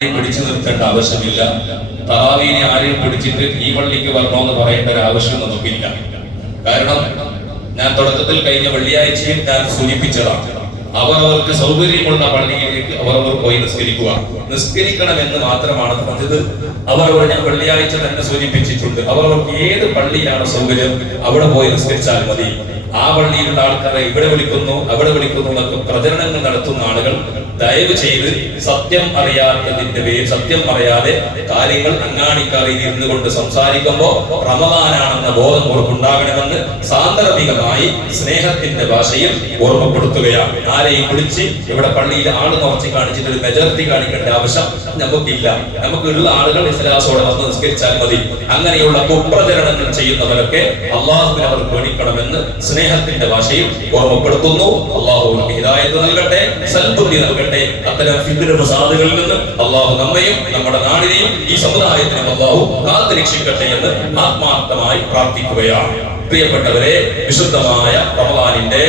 പിടിച്ചു നിർത്തേണ്ട ആവശ്യമില്ല. തറാവീനെ ആരെയും പിടിച്ചിട്ട് ഈ പള്ളിക്ക് വരണമെന്ന് പറയേണ്ട ഒരു ആവശ്യം നമുക്കില്ല. കാരണം ഞാൻ തുടക്കത്തിൽ കഴിഞ്ഞ വെള്ളിയാഴ്ചയിൽ ഞാൻ സൂചിപ്പിച്ചതാണ്, അവർക്ക് സൗകര്യമുള്ള പള്ളിയിലേക്ക് അവർ പോയി നിസ്കരിക്കണമെന്ന് മാത്രമാണ് പറഞ്ഞത്. ഞാൻ വെള്ളിയാഴ്ച തന്നെ സൂചിപ്പിച്ചിട്ടുണ്ട്, അവർക്ക് ഏത് പള്ളിയിലാണ് സൗകര്യം അവിടെ പോയി നിസ്കരിച്ചാൽ മതി. ആ പള്ളിയിലുള്ള ആൾക്കാരെ ഇവിടെ വിളിക്കുന്നു അവിടെ വിളിക്കുന്നു എന്നൊക്കെ പ്രചരണങ്ങൾ നടത്തുന്ന ആളുകൾ ദയവ് ചെയ്ത് സത്യം അറിയാത്തതിന്റെ പേരിൽ സത്യം പറയാതെ കാര്യങ്ങൾ അങ്ങാടിക്കാറിൽ ഇരുന്നു കൊണ്ട് സംസാരിക്കുമ്പോൾ റമദാനാണെന്ന ബോധം അവർക്കുണ്ടാകണമെന്ന് സാന്ദർഭികമായി സ്നേഹത്തിന്റെ ഭാഷയിൽ ഓർമ്മപ്പെടുത്തുകയാണ്. ആരെയും വിളിച്ച് ഇവിടെ പള്ളിയിൽ ആള് നിറച്ച് കാണിച്ചിട്ട് ഒരു മെജോറിറ്റി കാണിക്കേണ്ട ആവശ്യം നമുക്കില്ല. നമുക്കുള്ള ആളുകൾ ഇഖ്ലാസോടെ വന്ന് നിസ്കരിച്ചാൽ മതി. അങ്ങനെയുള്ള കുപ്രചരണങ്ങൾ ചെയ്യുന്നവരൊക്കെ അള്ളാഹുവിനെ അവർ പേടിക്കണമെന്ന് സ്നേഹത്തിന്റെ ഭാഷയിൽ ഓർമ്മപ്പെടുത്തുന്നു. അള്ളാഹു ഹിദായത്ത് നൽകട്ടെ, സൽബുദ്ധി നൽകട്ടെ. അത്തരം ഫിത്ന ഫസാദുകളിൽ നിന്ന് അള്ളാഹു നമ്മയും നമ്മുടെ നാടിനെയും ഈ സമുദായത്തിനും അള്ളാഹു കാത്തുരക്ഷിക്കട്ടെ എന്ന് ആത്മാർത്ഥമായി പ്രാർത്ഥിക്കുകയാണ്. പ്രിയപ്പെട്ടവരെ, വിശുദ്ധമായ റമദാനിന്റെ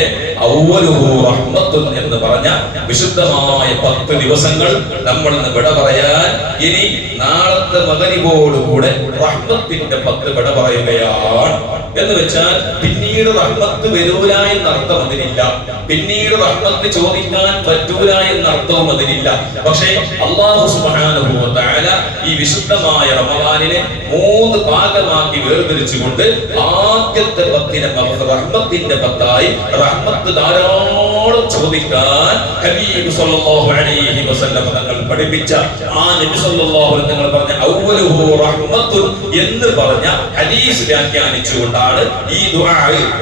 അവ്വലുഹു റഹ്മത്തുൻ എന്ന് പറഞ്ഞ വിശുദ്ധമായ 10 ദിവസങ്ങൾ നമ്മൾ ഇന്ന് വിട പറയാൻ ഇനി നാളത്തെ മഗ്‌രിബോടുകൂടെ റഹ്മത്തിന്റെ 10 വിട പറയുകയാണ്. എന്ന് വെച്ചാൽ പിന്നീട് റഹ്മത്ത് വരൂല എന്നർത്ഥം അതിനില്ല, പിന്നീട് റഹ്മത്ത് ചോദിക്കാൻ പറ്റൂല എന്നർത്ഥവും അതിനില്ല. പക്ഷേ അല്ലാഹു സുബ്ഹാനഹു വ തആല ഈ വിശുദ്ധമായ റമദാനിനെ 3 ഭാഗമാക്കി വേർതിരിച്ചുകൊണ്ട് ആദ്യത്തെ 10നെ റഹ്മത്തിന്റെ 10ആയി റഹ്മത്ത് ധാരാളം ചോദിക്കാൻ ഹബീബ് സല്ലല്ലാഹു അലൈഹി വസല്ലം തങ്ങൾ പഠിപ്പിച്ച ആ നബി സല്ലല്ലാഹു അലൈഹി വസല്ലം പറഞ്ഞ അവ്വലുഹു റഹ്മത്തുൻ എന്ന് പറഞ്ഞ ഹദീസ് വ്യാഖ്യാനിച്ചുകൊണ്ടാണ് ഈ ദുആ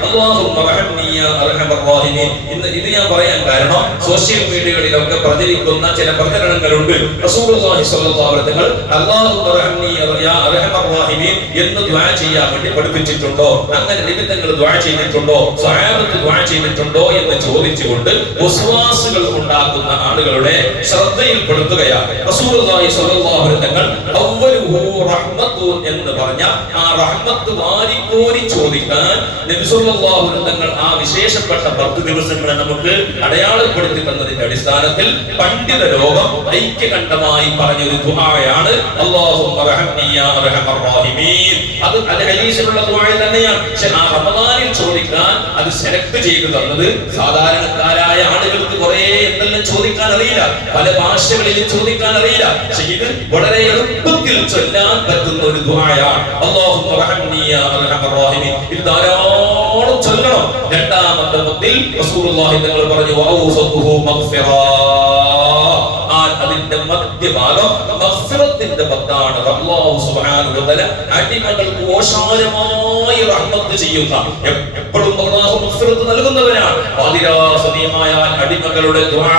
അല്ലാഹുമ്മ റഹ്മനി യാ അർഹമർ റഹീമീൻ. ഇത് ഞാൻ പറയാൻ കാരണം സോഷ്യൽ മീഡിയകളിലൊക്കെ പ്രചരിക്കുന്ന ചില പ്രചരണങ്ങളുണ്ട്. റസൂലുള്ളാഹി സ്വല്ലല്ലാഹു അലൈഹി വസല്ലം അല്ലാഹുമ്മ റഹ്മനി യാ അർഹമർ റഹീമീൻ എന്ന് ദുആ ചെയ്യാൻ വേണ്ടി പഠിപ്പിച്ചിട്ടുണ്ടോ, അങ്ങനെ നിബിധങ്ങൾ ദുആ ചെയ്തിട്ടുണ്ടോ, സ്വഹാബത്ത് ദുആ ചെയ്തിട്ടുണ്ടോ എന്ന് ചോദിച്ചുകൊണ്ട് വസ്വാസുകൾ ഉണ്ടാക്കുന്ന ആളുകളുടെ ശ്രദ്ധയിൽപ്പെടുത്തുകയാണ്. റസൂലുള്ളാഹി സ്വല്ലല്ലാഹു അലൈഹി വസല്ലം അവ്വലുഹു റഹ്മത്തുൻ എന്ന് പറഞ്ഞ ആ റഹ്മത്ത് വാരിക്കോരി ചോദിക്കാൻ നബി സല്ലല്ലാഹു അലൈഹി വസല്ലം ആ വിശേഷപ്പെട്ട 10 ദിവസങ്ങളെ നമുക്ക് അടയാളപ്പെടുത്തി തന്നതിന്റെ അടിസ്ഥാനത്തിൽ പണ്ഡിത ലോകം ഐക്യകണ്ഠമായി പറഞ്ഞൊരു ദുആയാണ് അല്ലാഹുമ്മ റഹ്മനി യാ അർഹമർ റഹീമീൻ. അത് ഹദീസിലുള്ള ദുആ തന്നെയാണ്. പക്ഷേ ആ റമദാനിൽ ചോദിക്കാൻ അത് സെലക്ട് ചെയ്തു തന്നത് സാധാരണക്കാരായ ആളുകൾക്ക് കുറെ എന്തെല്ലാം ചോദിക്കാൻ അറിയില്ല, പല ഭാഷകളിലും ചോദിക്കാൻ അറിയില്ല. പക്ഷേ ഇത് വളരെ എളുപ്പത്തിൽ ചൊല്ലാൻ പറ്റുന്ന ഒരു ദുആയാണ് അല്ലാഹുമ്മ റഹ്മനി യാ അർഹമർ റഹീമീൻ. ഇത് ധാരാളം ചൊല്ലണം. രണ്ടാമത്തെ പത്തിൽ റസൂലുള്ളാഹി തങ്ങൾ പറഞ്ഞു വഔസതുഹു മഗ്ഫിറ, അതിന്റെ മധ്യഭാഗം മഗ്ഫിറത്തിന്റെ 10ആണ്. അല്ലാഹു സുബ്ഹാനഹു വ തആല അടിമകൾക്ക് ഓശാരമായി റഹ്മത്ത് ചെയ്യുന്ന, എപ്പോഴും അല്ലാഹു മഗ്ഫിറത്ത് നൽകുന്നവനാണ്. പാതിരാസമയമായാൽ അടിമകളുടെ ദുആ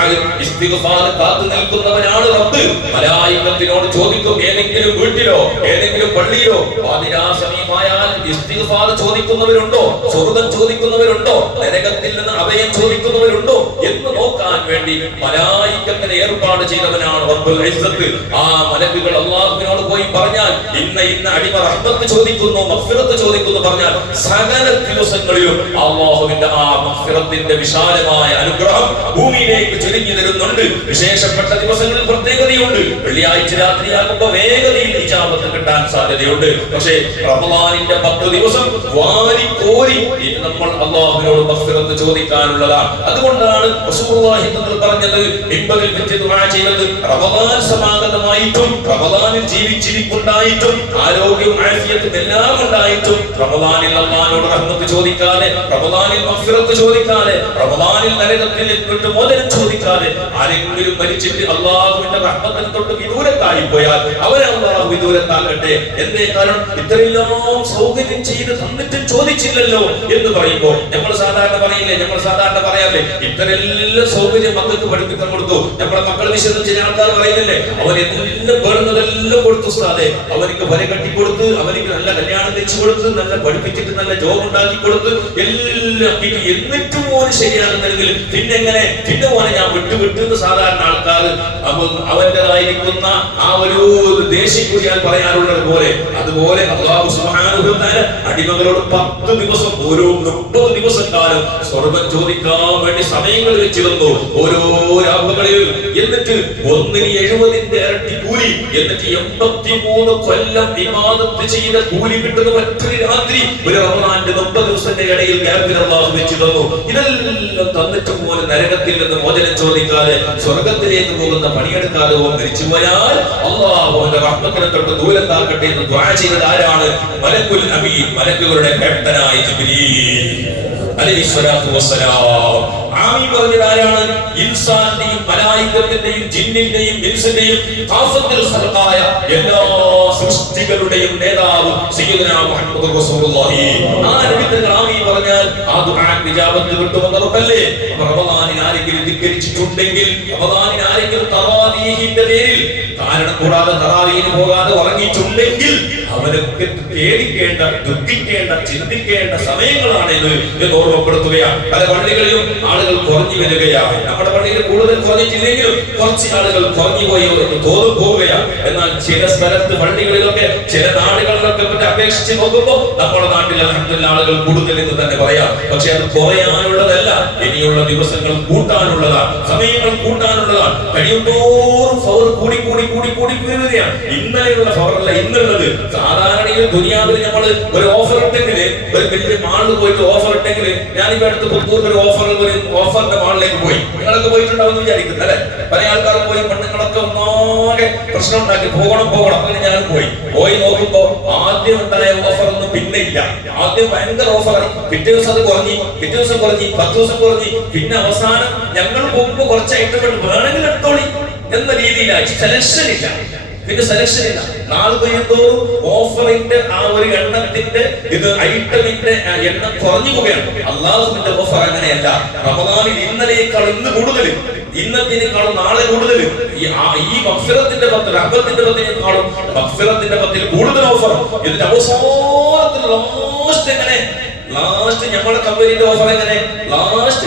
ഇസ്തിഗ്ഫാർ കാത്തു നിൽക്കുന്നവനാണ് റബ്ബ്. മലായികത്തിനോട് ചോദിക്കും, ഏതെങ്കിലും വീട്ടിലോ ഏതെങ്കിലും പള്ളിയിലോ പാതിരാസമയമായാൽ ഇസ്തിഗ്ഫാർ ചോദിക്കുന്നവരുണ്ടോ, സ്വർഗ്ഗം ചോദിക്കുന്നവരുണ്ടോ, നരകത്തിൽ നിന്ന് അഭയം ചോദിക്കുന്നവരുണ്ടോ എന്ന് നോക്കാൻ വേണ്ടി മലായികത്തിനെ ഏർപ്പാട് ചെയ്തവനാണ് റബ്ബുൽ ഇസ്സത്ത്. ആ മലക്കുകൾ അല്ലാഹുവിനോട് പോയി പറഞ്ഞാൽ ഇന്ന അടിമ റഹ്മത്ത് ചോദിക്കുന്നു, മഗ്ഫിറത്ത് ചോദിക്കുന്നു പറഞ്ഞാൽ സകല ദിവസങ്ങളിലും അല്ലാഹുവിന്റെ ആ മഗ്ഫിറത്തിന്റെ വിശാലമായ അനുഗ്രഹം ഭൂമിയിലേക്ക് ചൊരിഞ്ഞു തരുന്നുണ്ട്. വിശേഷപ്പെട്ട ദിവസങ്ങളിൽ പ്രത്യേകതയുണ്ട്. വെള്ളിയാഴ്ച രാത്രിയാകുമ്പോൾ വേഗതയിൽ ഇജാബത്ത് കിട്ടാൻ സാധ്യതയുണ്ട്. പക്ഷേ റമദാനിന്റെ 10 ദിവസം വാരിക്കോരി നമ്മൾ അല്ലാഹുവിനോട് മഗ്ഫിറത്ത് ചോദിക്കാനുള്ളതാണ്. അതുകൊണ്ടാണ് റസൂലുള്ളാഹി തങ്ങൾ പറഞ്ഞത്, മിമ്പറിൽ വെച്ച് ദുആ ചെയ്തത്, റമദാൻ സമാഗതമായിട്ടും റമദാനിൽ ജീവിച്ചിരിപ്പുണ്ടായിട്ടും ആരോഗ്യവും ആഫിയത്തും എല്ലാം ഉണ്ടായിട്ടും റമദാനിൽ അല്ലാഹുവോട് റഹ്മത്ത് ചോദിക്കാതെ, റമദാനിൽ മഗ്ഫിറത്ത് ചോദിക്കാതെ, റമദാനിൽ നരകത്തിൽ നിന്ന് മോചനം ചോദിക്കാതെ ആരെങ്കിലും മരിച്ചിട്ട് അല്ലാഹുവിന്റെ റഹ്മത്തിനെ തൊട്ട് വിദൂരത്തായി പോയാൽ അവരെ അല്ലാഹു വിദൂരത്താകട്ടെ. എന്തേ കാരണം? ഇത്രയെല്ലാം സൗകര്യം ചെയ്ത് തന്നിട്ടും ചോദിച്ചില്ലല്ലോ എന്ന് പറയുമ്പോൾ നമ്മൾ സാധാരണ പറയില്ലേ, നമ്മൾ സാധാരണ പറയാറില്ലേ, ഇത്രയെല്ലാം സൗകര്യം മക്കൾക്ക് പഠിപ്പിക്കാൻ കൊടുത്തു. നമ്മുടെ മക്കൾ വിശദം ചില ആൾക്കാർ പറയുന്നില്ലേ, അവരെല്ലാം വേണമെന്നെല്ലാം കൊടുത്തു ഉസ്താദേ, അവർക്ക് വരെ കട്ടി കൊടുത്ത്, അവർക്ക് നല്ല കല്യാണം കഴിച്ചു കൊടുത്ത്, നല്ല പഠിപ്പിച്ചിട്ട് നല്ല ജോബ് ഉണ്ടാക്കി കൊടുത്ത് എല്ലാം, എന്നിട്ടും മോന് ശരിയാകുന്നെങ്കിൽ പിന്നെ എങ്ങനെ, പിന്നെ മോനെ ഞാൻ വിട്ടുവിട്ട് സാധാരണ ആൾക്കാർ അവന്റേതായിരിക്കുന്ന ആ ഒരു ദേശീയ പറയാനുള്ളത് പോലെ, അതുപോലെ അല്ലാഹു സുബ്ഹാനഹു വ തആല അടിമകളോട് 10 ദിവസം ഓരോ 30 ദിവസം കാലം സ്വർഗ്ഗം ചോദിക്കാൻ വേണ്ടി സമയങ്ങൾ വെച്ചിരുന്നു ഓരോ രാവുകളിൽ. എന്നിട്ട് ഒന്നിന് 70 70 ഇരട്ടി കൂലി. എന്നിട്ട് 83 കൊല്ലം ഇബാദത്ത് ചെയ്ത കൂലി കിട്ടുന്ന മറ്റൊരു രാത്രി ഒരു റമദാന്റെ 30 ദിവസത്തിന്റെ ഇടയിൽ ഗ്യാപ്പിൽ അല്ലാഹു വെച്ച് തന്നു. ഇതെല്ലാം തന്നിട്ട് പോലും നരകത്തിൽ നിന്ന് മോചനം ചോദിക്കാതെ സ്വർഗത്തിലേക്ക് പോകുന്ന പണിയെടുക്കാതെ മരിച്ചു പോയാൽ അല്ലാഹു അവന്റെ റഹ്മത്തിനെ തൊട്ട് ദൂരത്താക്കട്ടെ എന്ന് ദുആ ചെയ്തത് ആരാണ്? മലക്കുൽ അമീൻ, മലക്കുകളുടെ ക്യാപ്റ്റനായ ജിബ്രീൽ അലൈഹിസ്സലാത്തു വസ്സലാം. ആമീൻ പറഞ്ഞത് ആരാണ്? ഇൻസാന്റെയും മലായികത്തിന്റെയും ജിന്നിന്റെയും ഇൻസിന്റെയും ഖാഫത്തുൽ ഖൽഖായ എല്ലാ സൃഷ്ടികളുടെയും നേതാവ് സയ്യിദുനാ മുഹമ്മദ് റസൂലുള്ളാഹി. ആ നബി തങ്ങൾ ആമീൻ പറഞ്ഞാൽ ആ ദുആക്ക് ഇജാബത്ത് കിട്ടുമെന്ന് ഉറപ്പല്ലേ? റമദാനിൽ ആരെങ്കിലും ധിക്കരിച്ചിട്ടുണ്ടെങ്കിൽ, റമദാനിൽ ആരെങ്കിലും തറാവീഹിന്റെ പേരിൽ കാരണം കൂടാതെ തറാവീഹിന് പോകാതെ ഉറങ്ങിയിട്ടുണ്ടെങ്കിൽ അവനൊക്കെ പേടിക്കേണ്ട, ദുഃഖിക്കേണ്ട, ചിന്തിക്കേണ്ട സമയങ്ങളാണിത് എന്ന് ഓർമ്മപ്പെടുത്തുകയാണ്. പല പള്ളികളിലും ആളുകൾ കുറഞ്ഞു വരികയാണ്. നമ്മുടെ പള്ളിയിൽ കൂടുതൽ കുറഞ്ഞിട്ടില്ലെങ്കിലും കുറച്ച് ആളുകൾ കുറഞ്ഞു പോയോ എന്ന് തോന്നിപ്പോവുകയാണ്. എന്നാൽ ചില സ്ഥലത്ത് പള്ളികളിലൊക്കെ ചില നാടുകളിലൊക്കെ അപേക്ഷിച്ച് നോക്കുമ്പോൾ നമ്മുടെ നാട്ടിൽ അൽഹംദുലില്ലാഹ് ആളുകൾ കൂടുതൽ എന്ന് തന്നെ പറയാം. പക്ഷെ അത് കുറയാനുള്ളതല്ല, ഇനിയുള്ള ദിവസങ്ങൾ കൂട്ടാനുള്ളതാണ്, സമയങ്ങൾ കൂട്ടാനുള്ളതാണ്. കഴിയുന്തോറും ഫവർ കൂടി കൂടി കൂടി കൂടി വരികയാണ്. ഇന്നലെയുള്ള ഫവറല്ല ഇന്നുള്ളത്. സാധാരണയിൽ ദുനിയാവിൽ നമ്മൾ ഒരു ഓഫർ ഇട്ടെങ്കിൽ, ഒരു വലിയ മാളിൽ പോയിട്ട് ഓഫർ ഇട്ടെങ്കിൽ, ഞാനിപ്പോ അടുത്ത് പുത്തൂർ ഒരു ഓഫറിന്റെ മാളിലേക്ക് പോയി. നിങ്ങളൊക്കെ പോയിട്ടുണ്ടാവും വിചാരിക്കുന്നു അല്ലെ? പല ആൾക്കാരും പോയി, പെണ്ണുങ്ങളൊക്കെ ഒന്നാകെ പ്രശ്നം ഉണ്ടാക്കി പോകണം അങ്ങനെ ഞാൻ പോയി നോക്കുമ്പോ ആദ്യം ഉണ്ടായ ഓഫർ ഒന്നും പിന്നെ ഇല്ല. ആദ്യം ഭയങ്കര ഓഫറായി, പിറ്റേ ദിവസം അത് കുറഞ്ഞി, പിറ്റേ ദിവസം കുറഞ്ഞി, 10 ദിവസം കുറഞ്ഞി, പിന്നെ അവസാനം ഞങ്ങൾ പോകുമ്പോ കുറച്ച് ഐറ്റങ്ങൾ വേണമെങ്കിൽ എടുത്തോളി എന്ന രീതിയിലായി. സെലക്ഷൻ ഇല്ല, പിന്നെ സെലക്ഷൻ ഇല്ല. നാളെ കഴിയുന്തോറും ഓഫറിന്റെ ആ ഒരു എണ്ണത്തിന്റെ ഐറ്റമിന്റെ എണ്ണം കുറഞ്ഞു പോവുകയാണ്. അല്ലാഹുവിന്റെ ഓഫർ അങ്ങനെയല്ല. റമദാനിൽ ഇന്നലേക്കാൾ ഇന്ന് കൂടുതൽ, ഇന്നത്തേക്കാളും നാളെ കൂടുതൽ. ഈ മഗ്ഫിറത്തിന്റെ 10, റഹ്മത്തിന്റെ 10നേക്കാളും മഗ്ഫിറത്തിന്റെ 10ൽ കൂടുതൽ ഓഫർ. ഇതിന്റെ അവസാനത്തിൽ ലാസ്റ്റ് എങ്ങനെ? ലാസ്റ്റ് നമ്മുടെ കമ്പനിയുടെ ഓഫർ എങ്ങനെ? ലാസ്റ്റ്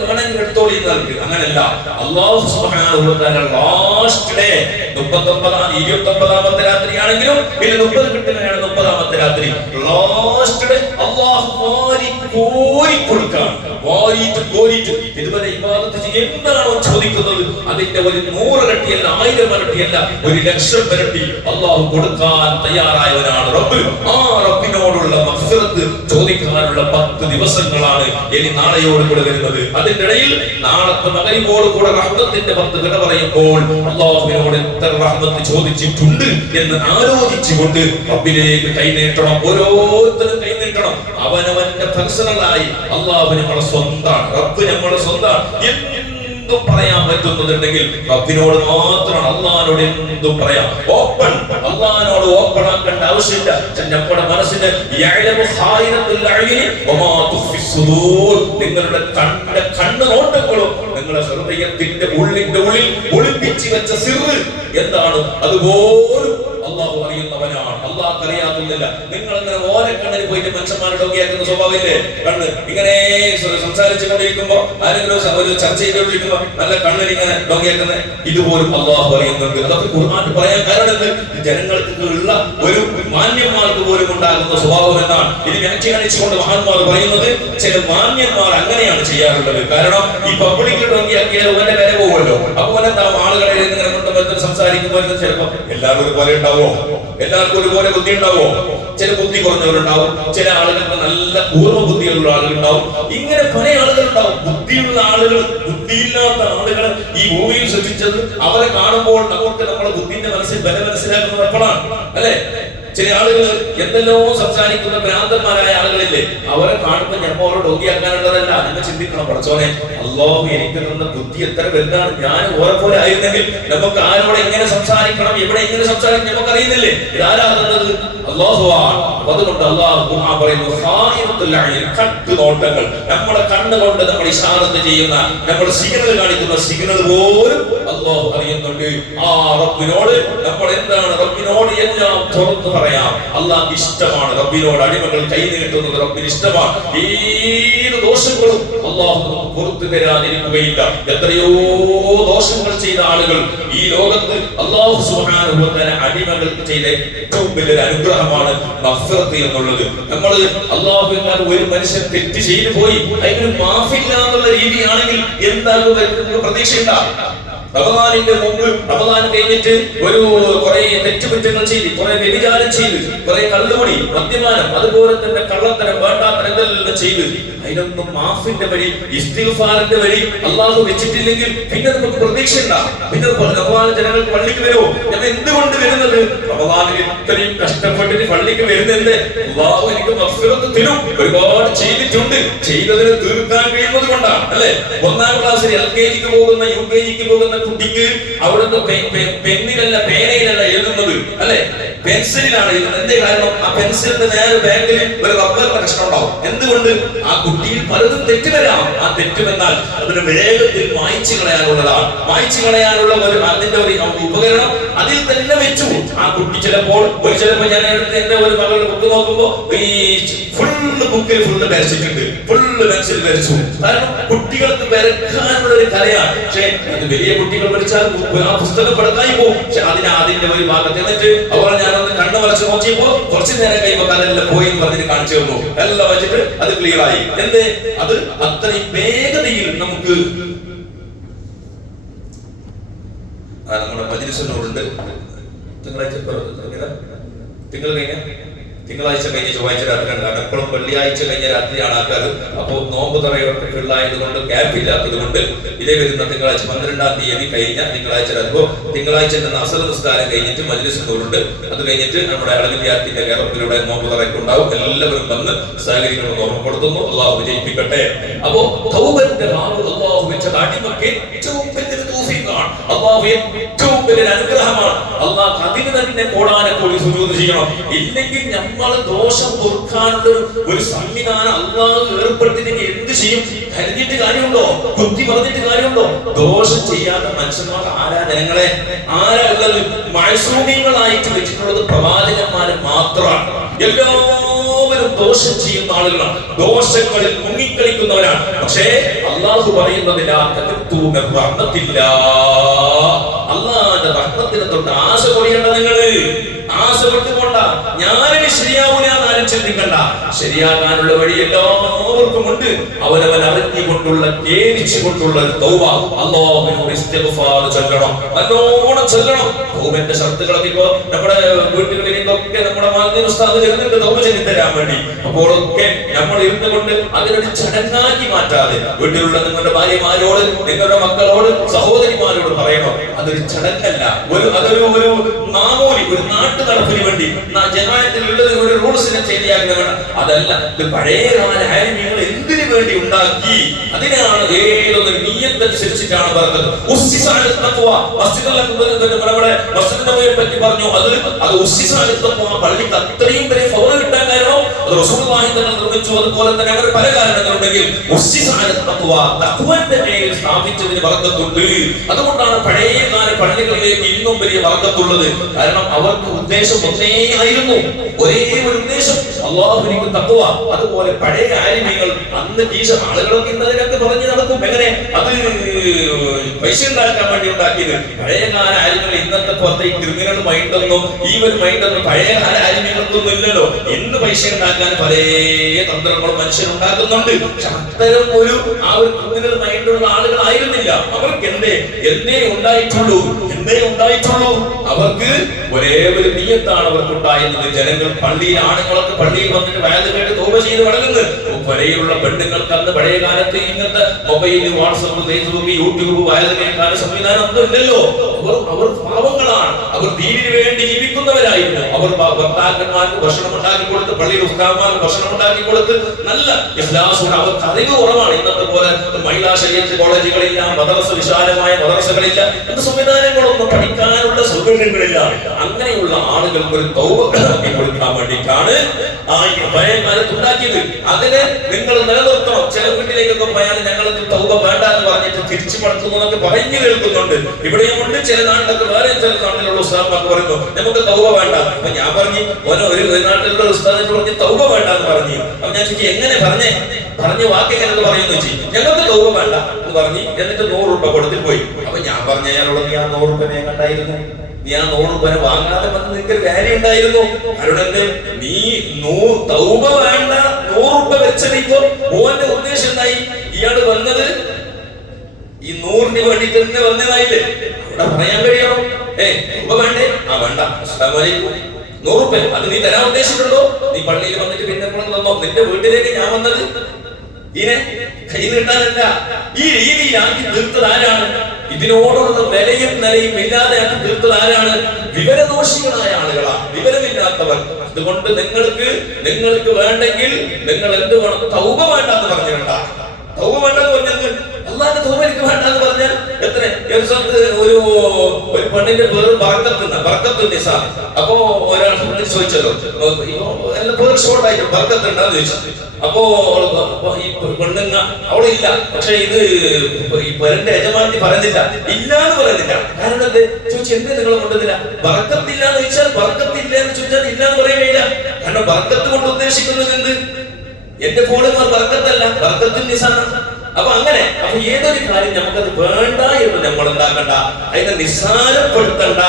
വേണമെങ്കിൽ എടുത്തോളി. അങ്ങനല്ല. അല്ലാഹു സുബ്ഹാനഹു വ തആല ലാസ്റ്റ് ഡേ 29ാമത്തെ രാത്രിയാണെങ്കിലും പിന്നെ 30 കിട്ടുന്നതാണ് 30ാമത്തെ രാത്രി. ലാസ്റ്റ് ഡേ അല്ലാഹു കോരി കൊടുക്കാൻ, കോരിയിട്ട് ഇതുവരെ ഇബാദത്ത് ചെയ്യാൻ എന്താണോ ചോദിക്കുന്നത് അതിന്റെ ഒരു 100 ഇരട്ടിയല്ല, 1000 ഇരട്ടിയല്ല, 1,00,000 ഇരട്ടി അല്ലാഹു കൊടുക്കാൻ തയ്യാറായവനാണ് റബ്ബ്. ആ റബ്ബിനോടുള്ള മഗ്ഫിറത്ത് ചോദിക്കാനുള്ള 10 ദിവസങ്ങളാണ് ഇനി നാളെയോടുകൂടെ വരുന്നത്. അതിന്റെ ഇടയിൽ നാളത്തെ മഗ്‌രിബോട് കൂടെ റഹ്മത്തിന്റെ 10 വിട പറയുമ്പോൾ അല്ലാഹുവിനോട് എത്ര റഹ്മത്ത് ചോദിച്ചിട്ടുണ്ട് എന്ന് ആലോചിച്ചുകൊണ്ട് റബ്ബിലേക്ക് കൈനീട്ടണം. ഓരോരുത്തരും കൈനീട്ടണം. അവനവന്റെ പേഴ്സണലായി അല്ലാഹു നമ്മുടെ സ്വന്തമാണ്, റബ്ബ് നമ്മുടെ സ്വന്തമാണ്. എന്തും പറയാൻ പറ്റുന്നതുണ്ടെങ്കിൽ റബ്ബിനോട് മാത്രമാണ്. അല്ലാഹുവിനോട് എന്തും പറയാം. ഓപ്പൺ, അല്ലാഹുവിനോട് ഓപ്പൺ ആക്കേണ്ട ആവശ്യമില്ല. നമ്മുടെ മനസ്സിന്റെ നിങ്ങളുടെ കണ്ണ് നോട്ടങ്ങളും നിങ്ങളുടെ ഹൃദയത്തിന്റെ ഉള്ളിന്റെ ഉള്ളിൽ ഒളിപ്പിച്ചു വെച്ച സിർ എന്താണ് അതുപോലും അല്ലാഹു അറിയുന്നവനാണ്. അല്ലാഹു അറിയാത്തില്ല. നിങ്ങൾ അങ്ങനെ ഓരക്കണ്ണിൽ പോയിട്ട് മനുഷ്യന്മാരുടെ ഡോങ്ങിയാക്കുന്ന സ്വഭാവമില്ലേ? കണ്ണ് ഇങ്ങനെ സംസാരിച്ചു കൊണ്ടിരിക്കുമ്പോ ആരെങ്കിലും ഒരു ചർച്ച ചെയ്തുകൊണ്ടിരിക്കുമ്പോ നല്ല കണ്ണിൽ ഇങ്ങനെ ഡോങ്ങിയാക്കുന്നത് ഇതുപോലും അല്ലാഹു അറിയുന്നുണ്ട്. അതൊക്കെ ഖുർആനിൽ പറയാൻ കാരണം ജനങ്ങൾക്ക് ഉള്ള ഒരു മാന്യന്മാർക്ക് പോലും ഉണ്ടാകുന്ന സ്വഭാവം എന്നാണ്. ഇത് വ്യാഖ്യാനിച്ചുകൊണ്ട് മഹാന്മാർ പറയുന്നത് ചില മാന്യന്മാർ അങ്ങനെയാണ് ചെയ്യാറുള്ളത്. കാരണം ഈ പബ്ലിക്കിൽ ഡോങ്ങിയാക്കിയാൽ ഓന്റെ വില പോകുമല്ലോ. അപ്പൊ എന്താ ആളുകളെ ഇങ്ങനെ കൊണ്ടുവരുന്ന സംസാരിക്കുമ്പോൾ ചിലപ്പോ എല്ലാവരും ഒരുപോലെ ഉണ്ടാവോ? എല്ലാവർക്കും ഒരുപോലെ ബുദ്ധി ഉണ്ടാവോ? ചില ബുദ്ധി കുറഞ്ഞവരുണ്ടാവും, ചില ആളുകൾക്ക് നല്ല പൂർവ്വ ബുദ്ധിയുള്ള ആളുകളുണ്ടാവും. ഇങ്ങനെ പല ആളുകളുണ്ടാവും. ബുദ്ധിയുള്ള ആളുകൾ, ബുദ്ധിയില്ലാത്ത ആളുകൾ ഈ ഭൂമിയിൽ സൃഷ്ടിച്ചത് അവരെ കാണുമ്പോൾ നമുക്ക് നമ്മുടെ ബുദ്ധിന്റെ മനസ്സിൽ ബലം മനസ്സിലാക്കുന്നത് എപ്പോഴാണ് അല്ലെ? ചില ആളുകൾ എന്തെല്ലോ സംസാരിക്കുന്ന ഭ്രാന്തന്മാരായ ആളുകളില്ലേ, അവരെ കാണുമ്പോൾ ഞമ്മോട് ഡോങ്ങിയാക്കാനുള്ളതല്ല. നിങ്ങൾ ചിന്തിക്കണം, പഠിച്ചോനെ അല്ലാഹു എനിക്ക് തന്ന ബുദ്ധി എത്ര വലുതാണ്. ഞാൻ ഓരോ പോലെ ആയിരുന്നെങ്കിൽ നമുക്ക് ആരോടെ എങ്ങനെ സംസാരിക്കണം, എവിടെ എങ്ങനെ സംസാരിക്കണം നമുക്ക് അറിയുന്നില്ലേ? ഇതാരാ തന്നത്? അല്ലാഹുവാണ്. അതുകൊണ്ട് അല്ലാഹു പറയുന്നു കണ്ണുനോട്ടങ്ങൾ, നമ്മുടെ കണ്ണുകൊണ്ട് നമ്മൾ ഇശാറത്ത് ചെയ്യുന്ന, നമ്മൾ സിഗ്നൽ കാണിക്കുന്ന സിഗ്നൽ പോലും അല്ലാഹു അറിയുന്നുണ്ട്. ആ റബ്ബിനോട് നമ്മൾ എന്താണ്, റബ്ബിനോട് എല്ലാം തുറന്നു പറയാം. അല്ലാഹു ഇഷ്ടമാണ്. റബ്ബിനോട് അടിമകൾ കൈ നീട്ടുന്നത് റബ്ബിന് ഇഷ്ടമാണ്. ഏത് ദോഷങ്ങളും അല്ലാഹു നമുക്ക് പുറത്തു തരാതിരിക്കുകയില്ല. എത്രയോ ദോഷങ്ങൾ ചെയ്ത ആളുകൾ ഈ ലോകത്ത് അല്ലാഹു സുബ്ഹാനഹു വ തആല അടിമകൾക്ക് ചെയ്ത ഏറ്റവും വലിയൊരു അനുഗ്രഹമാണ് മഗ്ഫിറത്ത് എന്നുള്ളത്. നമ്മൾ അല്ലാഹുവിനാൽ ഒരു മനുഷ്യൻ തെറ്റ് ചെയ്തു പോയി അതിന് മാഫില്ല എന്നുള്ള രീതിയാണെങ്കിൽ എന്താകും പ്രതീക്ഷയുണ്ടാ? റമദാനിന്റെ മുമ്പ് റമദാൻ കഴിഞ്ഞിട്ട് ഒരു കുറെ തെറ്റുകുറ്റങ്ങൾ ചെയ്ത്, കുറെ വ്യഭിചാരം ചെയ്ത്, കുറെ കള്ളുകുടി, മദ്യപാനം, അതുപോലെ തന്നെ കള്ളത്തരം, വേണ്ടാത്തരം എന്തെല്ലാം ചെയ്ത് അതിനൊന്നും മാഫിന്റെ വഴി, ഇസ്തിഗ്ഫാറിന്റെ വഴി അള്ളാഹു വെച്ചിട്ടില്ലെങ്കിൽ പിന്നെ നമുക്ക് പ്രതീക്ഷ ഉണ്ടാകും. പിന്നെ റമദാൻ ജനങ്ങൾക്ക് പള്ളിക്ക് വരുമോ? ഞാൻ എന്തുകൊണ്ട് വരുന്നത്? റമദാനിൽ ഇത്രയും കഷ്ടപ്പെട്ടിട്ട് പള്ളിക്ക് വരുന്നത് അള്ളാഹു എനിക്ക് മഗ്ഫിറത്ത് തരും, ഒരുപാട് ചെയ്തിട്ടുണ്ട്, ചെയ്തതിന് തീർക്കാൻ കഴിയുന്നത് കൊണ്ടാണ് അല്ലെ? 1ാം ക്ലാസ്സിൽ LKG പോകുന്ന UKG പോകുന്ന കുട്ടിക്ക് അവിടുന്ന് പെന്നിലല്ല പേനയിലല്ല എഴുതുന്നത് അല്ലെ, പെൻസിലാണ് എഴുതുന്നത്. എന്തേ കാരണം? ആ പെൻസിലിന്റെ നേരെ ബാക്കിൽ ഒരു റബ്ബറിന്റെ കഷ്ണം ഉണ്ടാവും. എന്തുകൊണ്ട്? ആ കുട്ടിയിൽ പലതും തെറ്റ് വരാം. ആ തെറ്റ് വന്നാൽ അതിന് വേഗത്തിൽ മായ്ച്ചു കളയാനുള്ളതാണ്. മായ്ച്ചു കളയാനുള്ള അതിന്റെ ഒരു ഉപകരണം അതിൽ തന്നെ വെച്ചു. ആ കുട്ടി ചിലപ്പോൾ ഞാൻ എടുത്ത് എന്റെ ഒരു മകളുടെ ബുക്ക് നോക്കുമ്പോ ഈ ഫുള്ള് വരച്ചിട്ടുണ്ട്, ഫുള്ള് പെൻസിൽ വരച്ചു. കാരണം കുട്ടികൾക്ക് വരക്കാനുള്ള ഒരു കലയാണ്. പക്ഷെ അത് വലിയ കുട്ടികൾ പഠിച്ചാൽ ആ പുസ്തകം പെടുത്തായി പോകും. പക്ഷെ അതിന്റെ ഒരു ഭാഗത്ത് എന്നിട്ട് അതുപോലെ ഞാനൊന്ന് കണ്ണു വരച്ച് നോക്കിയപ്പോ കുറച്ചു നേരം കഴിയുമ്പോൾ അതെല്ലാം പോയി എന്ന് പറഞ്ഞിട്ട് കാണിച്ചു തന്നു. എല്ലാം വെച്ചിട്ട് അത് ക്ലിയർ ആയി. എന്തേ? അത് അത്രയും വേഗതയിൽ നമുക്ക് നമ്മുടെ മജ്‌ലിസിനോടുണ്ട്. തിങ്കളാഴ്ച കഴിഞ്ഞ ചൊവ്വാഴ്ച രാത്രിയാണ്. കാരണം എപ്പോഴും വെള്ളിയാഴ്ച കഴിഞ്ഞ രാത്രിയാണ് ആൾക്കാർ. അപ്പോ നോമ്പ് തുറയൊക്കെ ഫുള്ളായത് കൊണ്ട് ഗ്യാപ്പ് ഇല്ലാത്തത് കൊണ്ട് ഇതേ വരുന്ന തിങ്കളാഴ്ച 12ാം തീയതി കഴിഞ്ഞ തിങ്കളാഴ്ച രാത്രി തിങ്കളാഴ്ച അസർ നിസ്കാരം കഴിഞ്ഞിട്ട് മജ്‌ലിസിനോടുണ്ട്. അത് കഴിഞ്ഞിട്ട് നമ്മുടെ അളവിദ്യാർത്ഥിന്റെ കേരളത്തിലൂടെ നോമ്പ് തുറക്കുണ്ടാവും. എല്ലാവരും വന്ന് സഹകരിക്കണമെന്ന് ഓർമ്മപ്പെടുത്തുന്നു. അള്ളാഹു വിജയിപ്പിക്കട്ടെ. അപ്പോ തൗബന്റെ ബാബ് അള്ളാഹു വെച്ച അടിമക്ക് ഏറ്റവും വലിയൊരു തൗഫീഖാണ്. അള്ളാഹു ഏറ്റവും വലിയൊരു അനുഗ്രഹമാണ്. അള്ളാഹ് അതിന് തന്നെ കോടാനക്കോടി സുജൂദ് ചെയ്യണം. ഇല്ലെങ്കിൽ നമ്മൾ ദോഷം പൊറുക്കാനുള്ള ഒരു സംവിധാനം അള്ളാഹു ഏർപ്പെടുത്തില്ലെങ്കിൽ എന്ത് ചെയ്യും? കരുതിയിട്ട് കാര്യമുണ്ടോ? ബുദ്ധി പറഞ്ഞിട്ട് കാര്യമുണ്ടോ? ദോഷം ചെയ്യാത്ത മനുഷ്യന്മാർ ആരാ? ജനങ്ങളെ ആരാ ഉള്ളത്? മഅസൂമികളായിട്ട് വെച്ചിട്ടുള്ളത് പ്രവാചകന്മാരെ മാത്രമാണ്. എല്ലാവരും ദോഷം ചെയ്യുന്ന ആളുകളാണ്, ദോഷങ്ങളിൽ മുങ്ങിക്കളിക്കുന്നവരാണ്. പക്ഷേ അള്ളാഹു പറയുന്നതില്ല, അള്ളാഹുന്റെ റഹ്മത്തിനെ തൊട്ട് ആശ കൊടിയേണ്ട. നിങ്ങള് ആശ വിട്ടുകൊണ്ട ഞാനിനി ശരിയാവൂല എന്നാലും ചിന്തിക്കണ്ട. ശരിയാകാനുള്ള വഴി എല്ലാവർക്കും ഉണ്ട്. അവനവൻ അറിഞ്ഞുകൊണ്ടുള്ള ഖേദിച്ചുകൊണ്ടുള്ള തൗബ അല്ലാഹുവിനോട് ഇസ്തിഗ്ഫാർ ചൊല്ലണം, നല്ലോണം ചൊല്ലണം. തൗബന്റെ ഷർത്തുകളൊക്കെ ഇപ്പോ നമ്മുടെ വീട്ടുകളിലേക്കൊക്കെ നമ്മുടെ മാലിന്യ ഉസ്താദ് ചെന്നിട്ട് തൗബ ചൊല്ലി തരാൻ വേണ്ടി. അപ്പോഴൊക്കെ നമ്മൾ ഇരുന്നു കൊണ്ട് അതിനൊരു ചടങ്ങാക്കി മാറ്റാതെ വീട്ടിലുള്ള നിങ്ങളുടെ ഭാര്യമാരോട്, നിങ്ങളുടെ മക്കളോട്, സഹോദരിമാരോട് പറയണം. അതൊരു ചടങ്ങല്ല, അതൊരു മാമൂലി, ഒരു നാട്ടു നടപ്പിന് വേണ്ടി ജമാഅത്തിലുള്ളത് ഒരു റൂൾസിനെ ശരിയാക്കുന്ന വേണം. അതല്ല, ഇത് പഴയകാല ആലിമീങ്ങൾ എന്തിനു വേണ്ടി ഉണ്ടാക്കി? അതിനാണ് ഏതൊരു നിയ്യത്തനുസരിച്ചിട്ടാണ് പറഞ്ഞത്. നമ്മുടെ മസ്ജിദിനെ പറ്റി പറഞ്ഞു. അത് പള്ളിക്ക് അത്രയും വലിയ ഫൗള് കിട്ടാൻ കാരണം അത് റസൂലുള്ളാഹി തങ്ങൾ നിർമ്മിച്ചു. അതുപോലെ തന്നെ അങ്ങനെ പല കാരണങ്ങളുണ്ടെങ്കിൽ തഖ്വയുടെ പേരിൽ സ്ഥാപിച്ചതിന് ബർക്കത്തുണ്ട്. അതുകൊണ്ടാണ് പഴയകാല പള്ളികളിലേക്ക് ഇന്നും വലിയ ബർക്കത്തുള്ളത്. കാരണം അവർക്ക് ഉദ്ദേശം ഒന്നേ ആയിരുന്നു, ഒരേ ഒരു ഉദ്ദേശം, അല്ലാഹുവിലേക്ക് തഖ്വ. അതുപോലെ പഴയ ആലിമീങ്ങൾ അന്ന് ആളുകളൊക്കെ ഇന്നതിനൊക്കെ പറഞ്ഞു നടക്കും. എങ്ങനെ? അത് പൈസ ഉണ്ടാക്കാൻ വേണ്ടി ഉണ്ടാക്കിയത്. പഴയകാല ആലിമീങ്ങൾ ഇന്നത്തെ പുറത്തെ ക്രിമിനൽ മൈൻഡൊന്നും ഈവൻ മൈൻഡൊന്നും പഴയകാല ആലിമീങ്ങൾക്കൊന്നും ഇല്ലല്ലോ. ഇന്ന് പൈസ ഉണ്ടാക്കാൻ പല തന്ത്രങ്ങളും മനുഷ്യരുണ്ടാക്കുന്നുണ്ട്. പക്ഷെ അത്തരം ഒരു ക്രിമിനൽ മൈൻഡുള്ള ആളുകളായിരുന്നില്ല. അവർക്ക് എന്തേ ഉണ്ടായിട്ടുള്ളൂ. അവർക്ക് ഒരേ ഒരു നിയ്യത്താണ് അവർക്ക് ഉണ്ടായിരുന്നത്. ജനങ്ങൾ പള്ളിയിൽ, ആണുങ്ങളൊക്കെ പള്ളിയിൽ വന്നിട്ട് വയല് കേട്ട് തൗബ ചെയ്ത് മടങ്ങുന്നത്. പഴയുള്ള പെണ്ണുങ്ങൾക്ക് അന്ന് പഴയ കാലത്ത് ഇങ്ങനത്തെ മൊബൈല്, വാട്സപ്പ്, ഫേസ്ബുക്ക്, യൂട്യൂബ്, വയല് കേൾക്കാൻ സംവിധാനം ഒന്നും ഇല്ലല്ലോ. അവർ പാവങ്ങളാണ്. അവർ ദീനിന് വേണ്ടി ജീവിക്കുന്നവരായിരുന്നു. അവർ ഭർത്താക്കന്മാർക്ക് ഭക്ഷണം ഉണ്ടാക്കി കൊടുത്ത്, പള്ളിയിൽ ഉസ്താദന്മാർക്ക് ഭക്ഷണം ഉണ്ടാക്കി കൊടുത്ത് നല്ല ഇഖ്ലാസോടെ. അവർക്ക് അറിവ് കുറവാണ്. ഇന്നത്തെ പോലെ മഹിളാ ശരീഅത്ത് കോളേജുകളില്ല, മദ്രസ, വിശാലമായ മദ്രസകളില്ല, എന്ത് സംവിധാനങ്ങളൊന്നും പഠിക്കാനുള്ള സൗകര്യങ്ങളില്ല. അങ്ങനെയുള്ള ആളുകൾക്ക് ഒരു തൗബ കൊടുക്കാൻ വേണ്ടിയിട്ടാണ് പഴയ കാലത്ത് ഉണ്ടാക്കിയത്. അതിന് നിങ്ങൾ നിലനിർത്തണം. ചില വീട്ടിലേക്കൊക്കെ പോയാൽ ഞങ്ങൾക്ക് തൗബ വേണ്ട എന്ന് പറഞ്ഞിട്ട് തിരിച്ചു മടക്കുന്നു എന്നൊക്കെ പറഞ്ഞു കേൾക്കുന്നുണ്ട്. ഇവിടെയും ഉണ്ട്. ചില നാട്ടിലൊക്കെ വേറെ ചില നാട്ടിലുള്ള ഉസ്താദന്മാർക്ക് പറയുന്നു നമുക്ക് തൗബ വേണ്ട. അപ്പൊ ഞാൻ പറഞ്ഞു, ഒരു നാട്ടിലുള്ള ഉസ്താദിന് പറഞ്ഞ് തൗബ വേണ്ട എന്ന് പറഞ്ഞു. അപ്പൊ ഞാൻ ചോദിച്ചു, എങ്ങനെ പറഞ്ഞ വാക്ക് എങ്ങനെ പറയുന്നു വെച്ചു. ഞങ്ങൾക്ക് തൗബ വേണ്ട എന്ന് പറഞ്ഞു. എന്നിട്ട് 100 രൂപ കൊടുത്തിട്ട് പോയി. അപ്പൊ ഞാൻ പറഞ്ഞു, അയാളോട് ഞാൻ 100 രൂപ കണ്ടായിരുന്നു, നീ ആ 100 രൂപ വാങ്ങാതെ വന്ന് നിനക്ക് കാര്യം ഉണ്ടായിരുന്നു. അവരോട് നീ തൗബ വേണ്ട 100 രൂപ വെച്ചടിപ്പോ മോന്റെ ഉദ്ദേശം എന്തായി? ഇയാള് വന്നത് ഈ 100-ന് വേണ്ടി തന്നെ വന്നതായില്ലേ, അവിടെ പറയാൻ കഴിയണം. വേണ്ടേ? വേണ്ട, അസ്സലാമു 100 രൂപ അത് നീ തരാൻ ഉദ്ദേശിച്ചിട്ടുണ്ടോ? നീ പള്ളിയിൽ വന്നിട്ട് പിന്നെ തന്നോ? നിന്റെ വീട്ടിലേക്ക് ഞാൻ വന്നത് ഇതിനെ കൈ നീട്ടാനല്ല. ഈ രീതിയിലാക്കി തീർത്തത് ആരാണ്? ഇതിനോടുള്ള വിലയും നിലയും ഇല്ലാതെ ആക്കി തീർത്തത് ആരാണ്? വിവരദോഷികളായ ആളുകളാണ്, വിവരമില്ലാത്തവർ. അതുകൊണ്ട് നിങ്ങൾക്ക് വേണ്ടെങ്കിൽ നിങ്ങൾ എന്ത് വേണം? തൗബ വേണ്ടെന്ന് പറഞ്ഞിട്ടുണ്ട. തൗബ വേണ്ടെന്ന് പറഞ്ഞത് അല്ലാതെ തൗബ എനിക്ക് വേണ്ടെന്ന് പറഞ്ഞാൽ എത്ര? ഒരു പെണ്ണിന്റെ പേര് ബർക്കത്ത് നിസ. അപ്പോ ഒരാൾ ചോദിച്ചല്ലോ, പേര് ഷോർട്ടായിട്ട് ബർക്കത്ത് ഉണ്ടാന്ന് ചോദിച്ചു. അപ്പോ ഈ പെണ്ണുങ്ങ അവളില്ല, പക്ഷെ ഇത് ഈ പെരന്റെ യജമാനി പറഞ്ഞില്ല, ഇല്ലാന്ന് പറയുന്നില്ല. കാരണം എന്ത് ചോദിച്ചു? എന്ത് നിങ്ങൾ കൊണ്ടുവന്നില്ല? ബർക്കത്തില്ല എന്ന് ചോദിച്ചാൽ ബർക്കത്തില്ല എന്ന് ചോദിച്ചാൽ ഇല്ലാന്ന് പറയുകയില്ല. കാരണം ബർക്കത്ത് കൊണ്ട് ഉദ്ദേശിക്കുന്നത് എന്ത്? എന്റെ ഫോണുമാർ ബർക്കത്തല്ല, ബർക്കത്തും നിസാണ്. അപ്പൊ അങ്ങനെ ഏതൊരു കാര്യം നമുക്കത് വേണ്ട എന്ന് നമ്മൾ എന്താക്കണ്ട, അതിനെ നിസ്സാരപ്പെടുത്തണ്ട.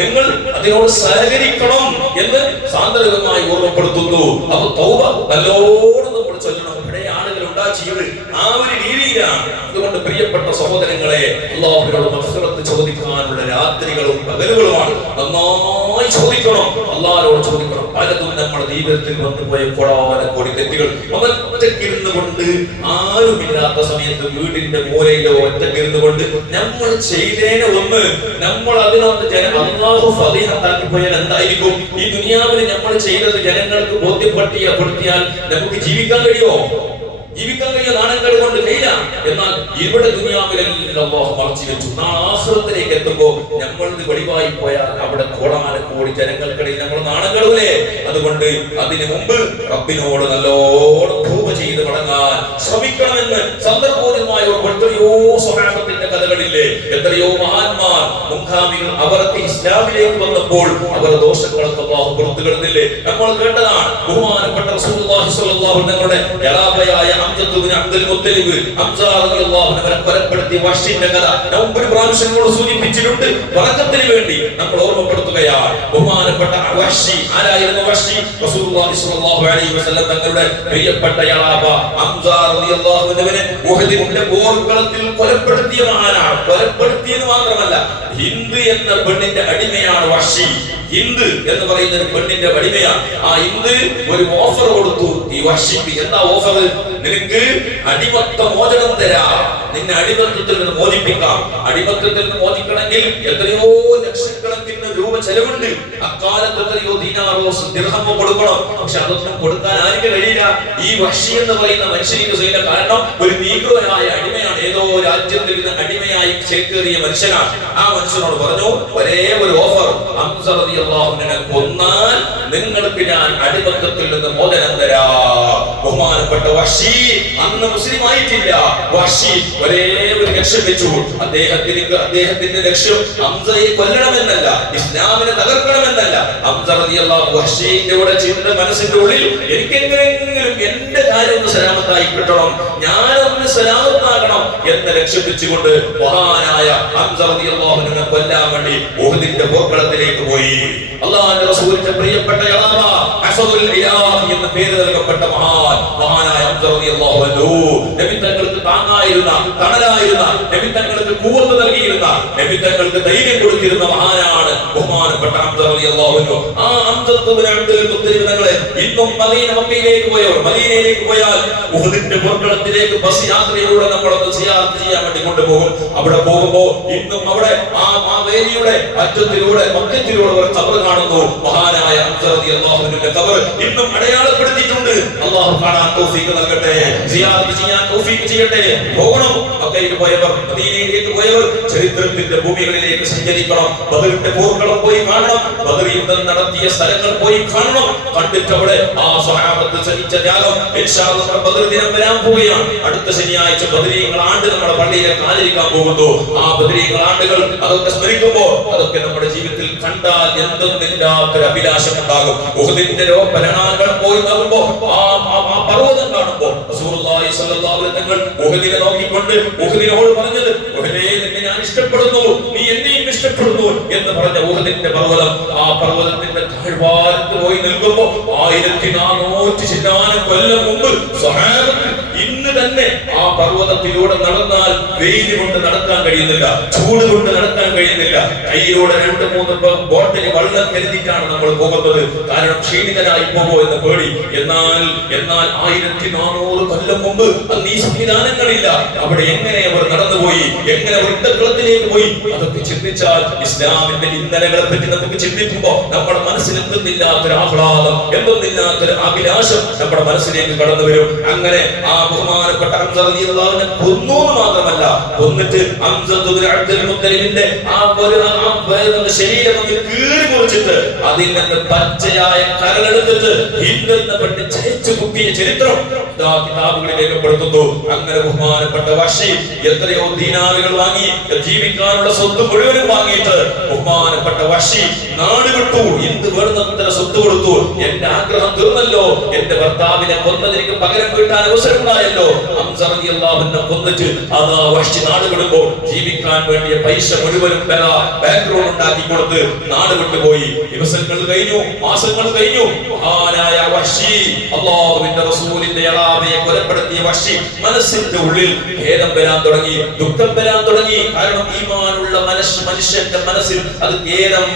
നിങ്ങൾ അതിനോട് സഹകരിക്കണം എന്ന് സാന്ദർഭികമായി ഓർമ്മപ്പെടുത്തുന്നു. അപ്പൊ തൗബ നല്ലോണം നമ്മൾ ചൊല്ലണം. ഇവിടെ ആളുകൾ ഉണ്ടാക്കിയത് ആ ഒരു രീതിയിലാണ്. അതുകൊണ്ട് പ്രിയപ്പെട്ട സഹോദരങ്ങളെ, അല്ലാഹുവിനോട് മഗ്ഫിറത്ത് ചോദിക്കാനുള്ള രാത്രികളും പകലുകളുമാണ്. നന്നായി ചോദിക്കണം, അല്ലാഹുവോട് ചോദിക്കണം. പലതും നമ്മുടെ ജീവിതത്തിൽ വന്നുപോയ കോടാനക്കോടി തെറ്റുകൾ ഒറ്റക്കിരുന്നു കൊണ്ട്, ആരുമില്ലാത്ത സമയത്ത് വീടിന്റെ മൂലയിലോ ഒറ്റക്കിരുന്നു കൊണ്ട് നമ്മൾ ചെയ്തേനെ ഒന്ന് നമ്മൾ അതിനൊന്ന് അല്ലാഹു ഫളീഹത്താക്കി പോയാൽ എന്തായിരിക്കും? ഈ ദുനിയാവിൽ നമ്മൾ ചെയ്തത് ജനങ്ങൾക്ക് ബോധ്യപ്പെടുത്തിയാൽ നമുക്ക് ജീവിക്കാൻ കഴിയുമോ? ജീവിക്കാൻ കഴിയുന്ന നാണക്കേട് കൊണ്ട് കഴിയില്ല. എന്നാൽ ഇവിടെ ദുനിയാവിലെല്ലാം അല്ലാഹു മറച്ചു വെച്ചു. ആഖിറത്തിലേക്ക് എത്തുമ്പോൾ നമ്മളിത് വെളിവായി പോയാൽ അവിടെ കോടാനക്കോടി ജനങ്ങൾക്കിടയിൽ നമ്മൾ നാണം കെടൂലേ? അതുകൊണ്ട് അതിനു മുമ്പ് റബ്ബിനോട് നല്ലോണം തൗബ ചെയ്ത് മടങ്ങാൻ ശ്രമിക്കണമെന്ന് സന്ദർഭോചിതമായ എത്രയോ സ്വഹാബത്തിന്റെ കഥകളില്ലേ, എത്രയോ മഹാന്മാർ മുൻഗാമികൾ അവർക്ക് ഇസ്ലാമിലേക്ക് വന്നപ്പോൾ അവരുടെ ദോഷങ്ങളൊക്കെ അല്ലാഹു പുറത്തു കിടന്നില്ലേ? നമ്മൾ കേട്ടതാണ്. ബഹുമാനപ്പെട്ട റസൂലുള്ളാഹി സ്വല്ലല്ലാഹു അലൈഹി വസല്ലമയുടെ ജലാബയായ ഹംസത്ത് ഇബ്നു അബ്ദുൽ മുത്തലിബ്, ഹംസ റളിയല്ലാഹു അൻഹു അവരെ കൊലപ്പെടുത്തിയ വഹ്ശിന്റെ കഥ നാം ഒരു പ്രാവശ്യം കൂടെ സൂചിപ്പിച്ചിട്ടുണ്ട്. ബറക്കത്തിന് വേണ്ടി നമ്മൾ ഓർമ്മപ്പെടുത്തുകയാണ്. ബഹുമാനപ്പെട്ട വഹ്ശി ആരായിരുന്നു? വഹ്ശി റസൂലുള്ളാഹി സ്വല്ലല്ലാഹു അലൈഹി വസല്ലം തങ്ങളുടെ പ്രിയപ്പെട്ട യളാബ ഹംസ റളിയല്ലാഹു അൻഹുവിനെ ഉഹദിന്റെ പോർക്കളത്തിൽ കൊലപ്പെടുത്തിയ മഹാനാണ്. കൊലപ്പെടുത്തിയത് മാത്രമല്ല, ഹിന്ദ് എന്ന പെണ്ണിന്റെ അടിമയാണ് വഹ്ശി. ഹിന്ദ് എന്ന് പറയുന്ന ഒരു പെണ്ണിന്റെ അടിമയാണ്. ആ ഹിന്ദ് ഒരു ഓഫർ കൊടുത്തു ഈ വഹ്ശിക്ക്. എന്താ ഓഫർ? നിനക്ക് അടിമത്ത മോചനം തരാം, നിന്നെ അടിമത്തത്തിൽ നിന്ന് മോചിപ്പിക്കാം. അടിമത്തത്തിൽ നിന്ന് മോചിക്കണമെങ്കിൽ എത്രയോ ലക്ഷക്കണക്കിന് രൂപ ചെലവുണ്ട്. അക്കാലത്ത് എത്രയോ ദീനാറോ ദിർഹമോ കൊടുക്കണം. പക്ഷെ അതൊന്നും കൊടുക്കാൻ ആർക്കും കഴിയില്ല. ഈ വഹ്ശി എന്ന് പറയുന്ന മനുഷ്യനിക്ക് ചെയ്ത കാരണം ഒരു നീഗ്രോയായ അടിമയാണ്. ഏതോ രാജ്യത്തിൽ നിന്ന് അടിമയായി ചേക്കേറിയ മനുഷ്യനാണ്. ആ മനുഷ്യനോട് പറഞ്ഞു, ഒരേ ഒരു ഓഫർ, ഹംസ റളിയല്ലാഹു അൻഹുവിനെ കൊന്നാൽ നിങ്ങൾക്ക് ഞാൻ അടിമത്തത്തിൽ നിന്ന് മോചനം തരാം. ബഹുമാനപ്പെട്ട വഹ്ശി അന്ന് മുസ്ലിം ആയിട്ടില്ല. വഹ്ശി ഒരേ ഒരു ലക്ഷ്യം വെച്ചു. അദ്ദേഹത്തിന്റെ ലക്ഷ്യം ഹംസയെ കൊല്ലണമെന്നല്ല, ഇസ്ലാമിനെ തകർക്കണമെന്നല്ല. ഹംസ റളിയല്ലാഹു വഹ്ശിയുടെ കൂടെ ചിന്ത മനസ്സിന്റെ ഉള്ളിൽ, എനിക്കെങ്ങനെയെങ്കിലും എന്റെ കാര്യം ഒന്ന് സലാമത്തായി കിട്ടണം, ഞാനൊന്ന് സലാമത്താകണം എന്ന ലക്ഷ്യം വെച്ചുകൊണ്ട് മഹാനായ ഹംസ റളിയല്ലാഹു അൻഹുവിനെ കൊല്ലാൻ വേണ്ടി ഉഹദിന്റെ പോർക്കളത്തിലേക്ക് പോയി. അല്ലാഹുവിന്റെ റസൂലിന്റെ പ്രിയപ്പെട്ട യളാബ അസദുൽ ഇലാഹി എന്ന പേര് നൽകപ്പെട്ട മഹാനായ ഹംസ റളിയല്ലാഹു അൻഹു, നബി തങ്ങൾക്ക് താങ്ങായിരുന്ന, തണലായിരുന്ന, നബി തങ്ങൾക്ക് ഖുവത്ത് നൽകിയിരുന്ന, നബി തങ്ങൾക്ക് ധൈര്യം കൊടുത്തിരുന്ന മഹാനാണ് ബഹുമാനപ്പെട്ട ഹംസ റളിയല്ലാഹു അൻഹു. ആ ഹംസത്ത് ഇബ്നു അബ്ദുൽ മുത്തലിബ് തങ്ങളെ ഇന്നും മക്കയിലേക്ക് പോയവർ, മദീനയിലേക്ക് പോയാൽ ഉഹദിന്റെ പോർക്കളത്തിലേക്ക് ബസ് യാത്രയിലൂടെ നമ്മളൊന്ന് സിയാറത്ത് ചെയ്യാൻ വേണ്ടി കൊണ്ടുപോകും. അവിടെ പോകുമ്പോ ഇന്നും അവിടെ ആ വേലിയുടെ അറ്റത്തിലൂടെ മധ്യത്തിലൂടെ ഒരു ഖബർ കാണുന്നു. മഹാനായ ഹംസ റളിയല്ലാഹു അൻഹുവിന്റെ ഖബർ ഇന്നും അടയാളപ്പെടുത്തിയിട്ടുണ്ട്. അല്ലാഹു കാണാൻ തൗഫീഖ് നൽകട്ടെ, സിയാറത്ത് ചെയ്യാൻ തൗഫീഖ് ചെയ്യട്ടെ. പോകണം, മക്കയിൽ പോയവർ, മദീനയിലേക്ക് പോയവർ ചരിത്രത്തിന്റെ ഭൂമികളിലേക്ക് സഞ്ചരിക്കണം. ബദറിന്റെ പോർക്കളം പോയി കാണണം, ബദർ യുദ്ധം നടത്തിയ സ്ഥലങ്ങൾ പോയി കാണണം. കണ്ടിട്ട് അവിടെ ആ സ്വഹാബത്ത് സഹിച്ച ത്യാഗം. ഇൻഷാ അല്ലാഹ് ബദർ ദിനം വരാൻ പോവുകയാണ്. അടുത്ത ശനിയാഴ്ച ബദരീങ്ങൾ ആണ്ട് നമ്മുടെ പള്ളിയിലേക്ക് ആചരിക്കാൻ പോകുന്നു. ആ ബദരീങ്ങൾ ആണ്ടുകൾ അതൊക്കെ സ്മരിക്കുമ്പോ അതൊക്കെ നമ്മുടെ ജീവിതത്തിൽ കണ്ടാൽ എന്തൊന്നില്ലാത്തൊരു അഭിലാഷം ഉണ്ടാകും. ഉഹദിന്റെ ഭരണാങ്കൾ പോയി നോക്കുമ്പോ ആ പർവ്വതം കാണുമ്പോ റസൂലുള്ളാഹി സ്വല്ലല്ലാഹു അലൈഹി വസല്ലം ഉഹദിനെ നോക്കിക്കൊണ്ട് ഉഹദിനോട് പറഞ്ഞത്, ഉഹദേ നിന്നെ ഞാൻ ഇഷ്ടപ്പെടുന്നു, നീ എന്നെയും ഇഷ്ടപ്പെടുന്നു എന്ന് പറഞ്ഞ ഉഹദിന്റെ പർവ്വതം, ആ പർവ്വതത്തിന്റെ താഴ്വാരത്ത് പോയി നിൽക്കുമ്പോ 1400 ചില്ലാനം കൊല്ലം മുമ്പ് സ്വഹാബത്ത് ഇന്ന് ഇന്ന് തന്നെ ആ പർവ്വതത്തിലൂടെ നടന്നാൽ വെയിൽ കൊണ്ട് നടക്കാൻ കഴിയുന്നില്ല, ചൂട് കൊണ്ട് നടക്കാൻ കഴിയുന്നില്ല. കയ്യിലൂടെ 2-3 ബോട്ടിൽ വെള്ളം കരുതിയിട്ടാണ് നമ്മൾ പോകുന്നത്. കാരണം ക്ഷീണിതനായി പോകുമോ എന്ന പേടി. എന്നാൽ 1400 കൊല്ലം മുമ്പ് അന്ന് ഈ സംവിധാനങ്ങളില്ല. അവിടെ എങ്ങനെ അവർ നടന്നുപോയി, എങ്ങനെ യുദ്ധക്കളത്തിലേക്ക് പോയി, അതൊക്കെ ചിന്തിച്ചാൽ ഇസ്ലാമിന്റെ ഇന്നലകളെ പറ്റി നമുക്ക് ചിന്തിക്കുമ്പോൾ നമ്മുടെ മനസ്സിൽ എന്തെന്നില്ലാത്തൊരു ആഹ്ലാദം, എന്തെന്നില്ലാത്തൊരു അഭിലാഷം നമ്മുടെ മനസ്സിലേക്ക് കടന്നു വരും. അങ്ങനെ ആ ബഹുമാനപ്പെട്ട ഹംസ റളിയല്ലാഹു അൻഹു കൊന്നു മാത്രമല്ല, കൊന്നിട്ട് അബ്ദുൽ മുത്തലിബിന്റെ ശരീരം കീറി മുറിച്ചിട്ട് അതിൽ നിന്ന് പച്ചയായ കരളെടുത്തിട്ട് ഹിന്ദ് എന്ന പെണ്ണ് ചരിച്ചു കുത്തിയ ചരിത്രം കിതാബുകളിൽ രേഖപ്പെടുത്തുന്നു. അങ്ങനെ ബഹുമാനപ്പെട്ട വഹ്ശി എത്രയോ ദീനാറുകൾ വാങ്ങി, ജീവിക്കാനുള്ള സ്വത്ത് മുഴുവനും വാങ്ങിയിട്ട് ബഹുമാനപ്പെട്ട വഹ്ശി നാട് വിട്ടു. എന്ത് വേണമെന്നത്ര സ്വത്ത് കൊടുത്തു. എന്റെ ആഗ്രഹം തീർന്നല്ലോ, എന്റെ ഭർത്താവിനെ കൊന്നതിന് പകരം വീട്ടാൻ അവസരമുണ്ടായല്ലോ. ഹംസ റളിയല്ലാഹു അൻഹു കൊന്നിട്ട് അതാ വഹ്ശി നാട് വിടുമ്പോൾ ജീവിക്കാൻ വേണ്ടിയ പൈസ മുഴുവനും ബാക്ക്ഗ്രൗണ്ട് ഉണ്ടാക്കി കൊടുത്ത് നാട് വിട്ടുപോയി. ദിവസങ്ങൾ കഴിഞ്ഞു, മാസങ്ങൾ കഴിഞ്ഞു. മഹാനായ വഹ്ശി, അല്ലാഹുവിന്റെ റസൂലിന്റെ യളാവയെ കൊലപ്പെടുത്തിയ വഹ്ശി മനസ്സിന്റെ ഉള്ളിൽ ഖേദം വരാൻ തുടങ്ങി, ദുഃഖം വരാൻ തുടങ്ങി. കാരണം ഈമാനുള്ള മനുഷ്യന്റെ മനസ്സിൽ അത് ഖേദം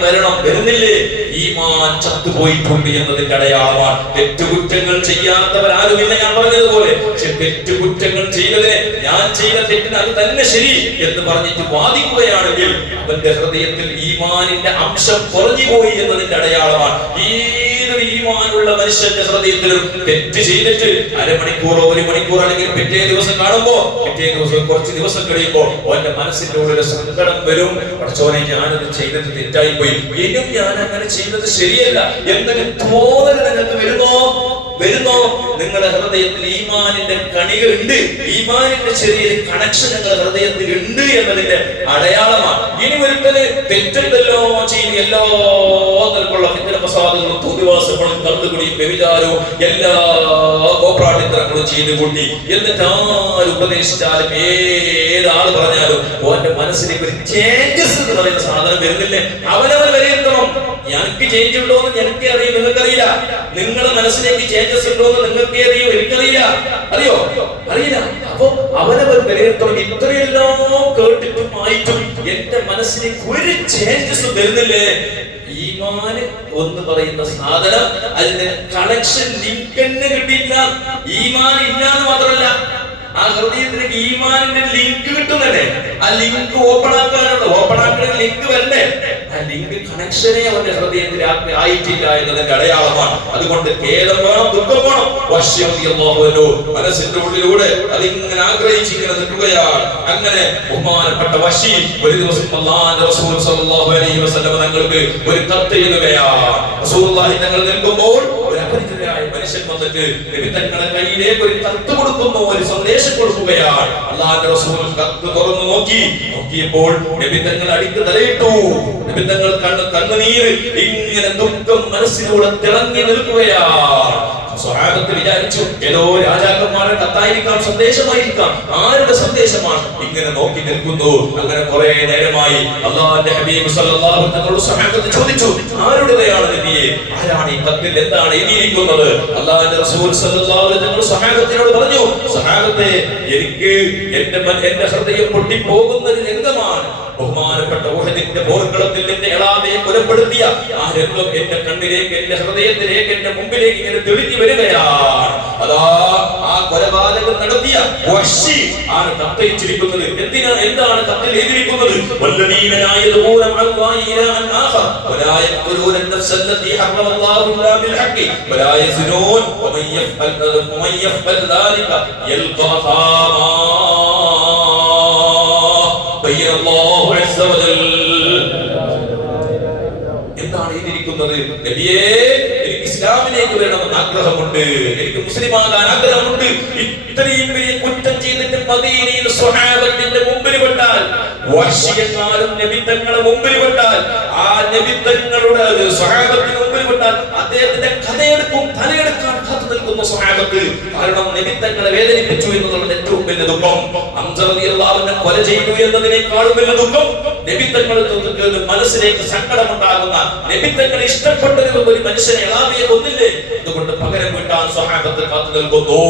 വരുന്നില്ലേ? ഈമാൻ ചത്തുപോയിട്ടുണ്ട് എന്നതിന്റെ അടയാളമാണ്. തെറ്റുകുറ്റങ്ങൾ ചെയ്യാത്തവരാരുമില്ല, ഞാൻ പറഞ്ഞതുപോലെ. പക്ഷെ തെറ്റുകുറ്റങ്ങൾ ചെയ്തതിനെ, ഞാൻ ചെയ്ത തെറ്റിന് അത് തന്നെ ശരി എന്ന് പറഞ്ഞിട്ട് വാദിക്കുകയാണെങ്കിൽ അവന്റെ ഹൃദയത്തിൽ ഈമാനിന്റെ അംശം കുറഞ്ഞുപോയി എന്നതിന്റെ അടയാളമാണ്. ഏതൊരു ഈമാനുള്ള മനുഷ്യന്റെ ഹൃദയത്തിലും തെറ്റ് ചെയ്തിട്ട് അരമണിക്കൂറോ 1 മണിക്കൂർ അല്ലെങ്കിൽ പിറ്റേ ദിവസം കാണുമ്പോ, പിറ്റേ ദിവസം കുറച്ച് ദിവസം കഴിയുമ്പോ അവന്റെ മനസ്സിന്റെ ഉള്ളിൽ സങ്കടം വരും. പഠിച്ചോനെ, ഞാനത് ചെയ്തത് തെറ്റായി പോയി, ഇനിയും ഞാൻ അങ്ങനെ ചെയ്യുന്നത് ശരിയല്ല എന്നൊരു തോന്നൽ നിങ്ങൾക്ക് വരുന്നോ? നിങ്ങളുടെ ഹൃദയത്തിൽ ഈമാനിന്റെ കണികളുണ്ട്, ഈമാനിന്റെ ചെറിയൊരു കണക്ഷൻ നിങ്ങളുടെ ഹൃദയത്തിൽ ഉണ്ട് എന്നതിന്റെ അടയാളമാണ്. ഇനി ഒരുത്തന് തെറ്റെന്തല്ലോ ചെയ്ത് എല്ലാ തരത്തിലുള്ള ഫിത്നകളും തോന്നിവാസങ്ങളും കള്ളുകുടിയും വ്യഭിചാരവും എല്ലാ കോപ്രാട്ടിത്തരങ്ങളും ചെയ്തു കൂട്ടി എന്നിട്ട് ആര് ഉപദേശിച്ചാലും ഏതാള് പറഞ്ഞാലും അവന്റെ മനസ്സിലേക്ക് ഒരു ചേഞ്ചസ് എന്ന് പറയുന്ന സാധനം വരുന്നില്ലേ? അവനവൻ വിലയിരുത്തണം. എനിക്ക് ചേഞ്ച് ഉണ്ടോ എന്ന് എനിക്ക് അറിയും, നിങ്ങൾക്കറിയില്ല. നിങ്ങളുടെ മനസ്സിലേക്ക് ചേഞ്ചസ് ഉണ്ടോ എന്ന് നിങ്ങൾക്ക് അറിയോ, എനിക്കറിയില്ല. അറിയില്ല. അപ്പൊ അവനവൻ വിലയിരുത്തണം. ഇത്രയെല്ലാം കേട്ടിട്ടും ആയിട്ടും എന്റെ മനസ്സിലേക്ക് ഒരു ചേഞ്ചസ് വരുന്നില്ലേ? ഈമാൻ എന്ന് പറയുന്ന സാധനം, അതിന്റെ കണക്ഷൻ ലിങ്ക് തന്നെ കിട്ടിയില്ല. ഈമാൻ ഇല്ലാന്ന് മാത്രമല്ല, ആ ഹൃദയത്തിലേക്ക് ഈമാനിന്റെ ലിങ്ക് കിട്ടുന്നല്ലേ. ആ ലിങ്ക് ഓപ്പൺ ആക്കുന്ന ലിങ്ക് വരണ്ടേ? ആ ലിങ്ക് കണക്ഷനെ അവന്റെ ഹൃദയത്തിൽ ആയിട്ടില്ല എന്നതിന്റെ അടയാളമാണ്. അതുകൊണ്ട് ഖേദം വേണം, ദുഃഖം വേണം. വഹ്ശി റളിയല്ലാഹു അൻഹു മനസ്സിന്റെ ഉള്ളിലൂടെ അതിങ്ങനെ ആഗ്രഹിച്ച് ഇങ്ങനെ നിൽക്കുകയാണ്. അങ്ങനെ ബഹുമാനപ്പെട്ട വഹ്ശി ഒരു ദിവസം അല്ലാഹുവിന്റെ റസൂൽ സ്വല്ലല്ലാഹു അലൈഹി വസല്ലം തങ്ങൾക്ക് ഒരു കത്ത് എഴുതുകയാണ്. റസൂലുള്ളാഹി തങ്ങൾ നിൽക്കുമ്പോൾ ഒരു അപരിചിതനായ മനുഷ്യൻ വന്നിട്ട് നബി തങ്ങളുടെ കയ്യിലേക്ക് ഒരു കത്ത് കൊടുക്കുന്നു, ഒരു സന്ദേശം കൊടുക്കുകയാണ്. അല്ലാഹുവിന്റെ റസൂൽ കത്ത് തുറന്നു നോക്കിയപ്പോൾ നബി തങ്ങൾ അടിക്ക് തലയിട്ടു. നബി തങ്ങൾ കണ്ണുനീര് ഇങ്ങനെ ദുഃഖം മനസ്സിലൂടെ തിളങ്ങി നിൽക്കുകയാണ്. സ്വഹാബത്ത് വിചാരിച്ചു ഏതോ രാജാക്കന്മാരുടെ കത്തായിരിക്കാം, സന്ദേശമായിരിക്കാം. ആരുടെ സന്ദേശമാണ്? ഇങ്ങനെ നോക്കി നിൽക്കുന്നു. അങ്ങനെ കുറെ നേരമായി അല്ലാഹുവിന്റെ ഹബീബ് സല്ലല്ലാഹു അലൈഹി വസല്ലം സ്വഹാബത്ത് ചോദിച്ചു, ആരുടേതാണ് നബിയെ? ആരാണ് ഈ കത്തിൽ എന്താണ് എഴുതിയിരിക്കുന്നത്? അല്ലാഹുവിന്റെ റസൂൽ സല്ലല്ലാഹു അലൈഹി വസല്ലം സ്വഹാബത്തിനോട് പറഞ്ഞു, സ്വഹാബത്തെ, എനിക്ക് എന്റെ ഹൃദയം പൊട്ടിപ്പോകുന്ന ഒരു രംഗമാണ്. ബഹുമാനപ്പെട്ട ഉഹദിന്റെ പോർക്കളത്തിൽ എന്റെ ഇളാമയെ കൊലപ്പെടുത്തിയ ആ രംഗം എന്റെ കണ്ണിലേക്ക്, എന്റെ ഹൃദയത്തിലേക്ക്, എന്റെ മുമ്പിലേക്ക് ഇങ്ങനെ തെളിഞ്ഞു വരികയാണ്. അതാ ആ കൊലപാതകം നടത്തിയ വഹ്ശി ആണ് കത്തയച്ചിരിക്കുന്നത്. എന്താണ് കത്തിൽ എഴുതിയിരിക്കുന്നത്? വല്ലദീന ലാ യദഊന അല്ലാഹി ഇലാഹൻ ആഖർ വലാ യഖ്തുലൂന അൻ-നഫ്സ അല്ലതി ഹറമ അല്ലാഹു ഇല്ലാ ബിൽ ഹഖ് വലാ യസ്നൂൻ വമൻ യഫ്അൽ ദാലിക യൽഖാ അസാമാ. എന്താണ് എഴുതിയിരിക്കുന്നത്? നബിയേ, എനിക്ക് ഇസ്ലാമിലേക്ക് വരണമെന്ന് ആഗ്രഹമുണ്ട്, എനിക്ക് മുസ്ലിമാകാൻ ആഗ്രഹമുണ്ട്. ഇത്രയും വലിയ കുറ്റം ചെയ്തിട്ട് മദീനയിൽ സ്വഹാബത്തിന്റെ മുമ്പിൽ പെട്ടാൽ, വഹ്ശിയെങ്ങാനും നബി തങ്ങളുടെ മുമ്പിൽ പെട്ടാൽ, ആ നബി തങ്ങളുടെ സ്വഹാബത്തിന് മുമ്പിൽ പെട്ടാൽ അദ്ദേഹത്തിന്റെ തലയെടുക്കാൻ കാത്തു നിൽക്കുന്ന സ്വഹാബത്ത്. കാരണം നബി തങ്ങളെ വേദനിപ്പിച്ചു എന്നുള്ളത് ഏറ്റവും വലിയ ദുഃഖം. ഹംസ റളിയല്ലാഹു അൻഹു കൊല ചെയ്തു എന്നതിനേക്കാളും വലിയ ദുഃഖം നബിത്തങ്ങൾ മനസ്സിലേക്ക് സങ്കടമുണ്ടാകുന്ന, നബിത്തങ്ങൾ ഇഷ്ടപ്പെട്ട ഒരു മനുഷ്യനെ ഇളാവിയെ കൊന്നില്ലേ, അതുകൊണ്ട് പകരം വീട്ടാൻ സ്വഹാബത്ത് കാത്തു നിൽക്കുന്നു.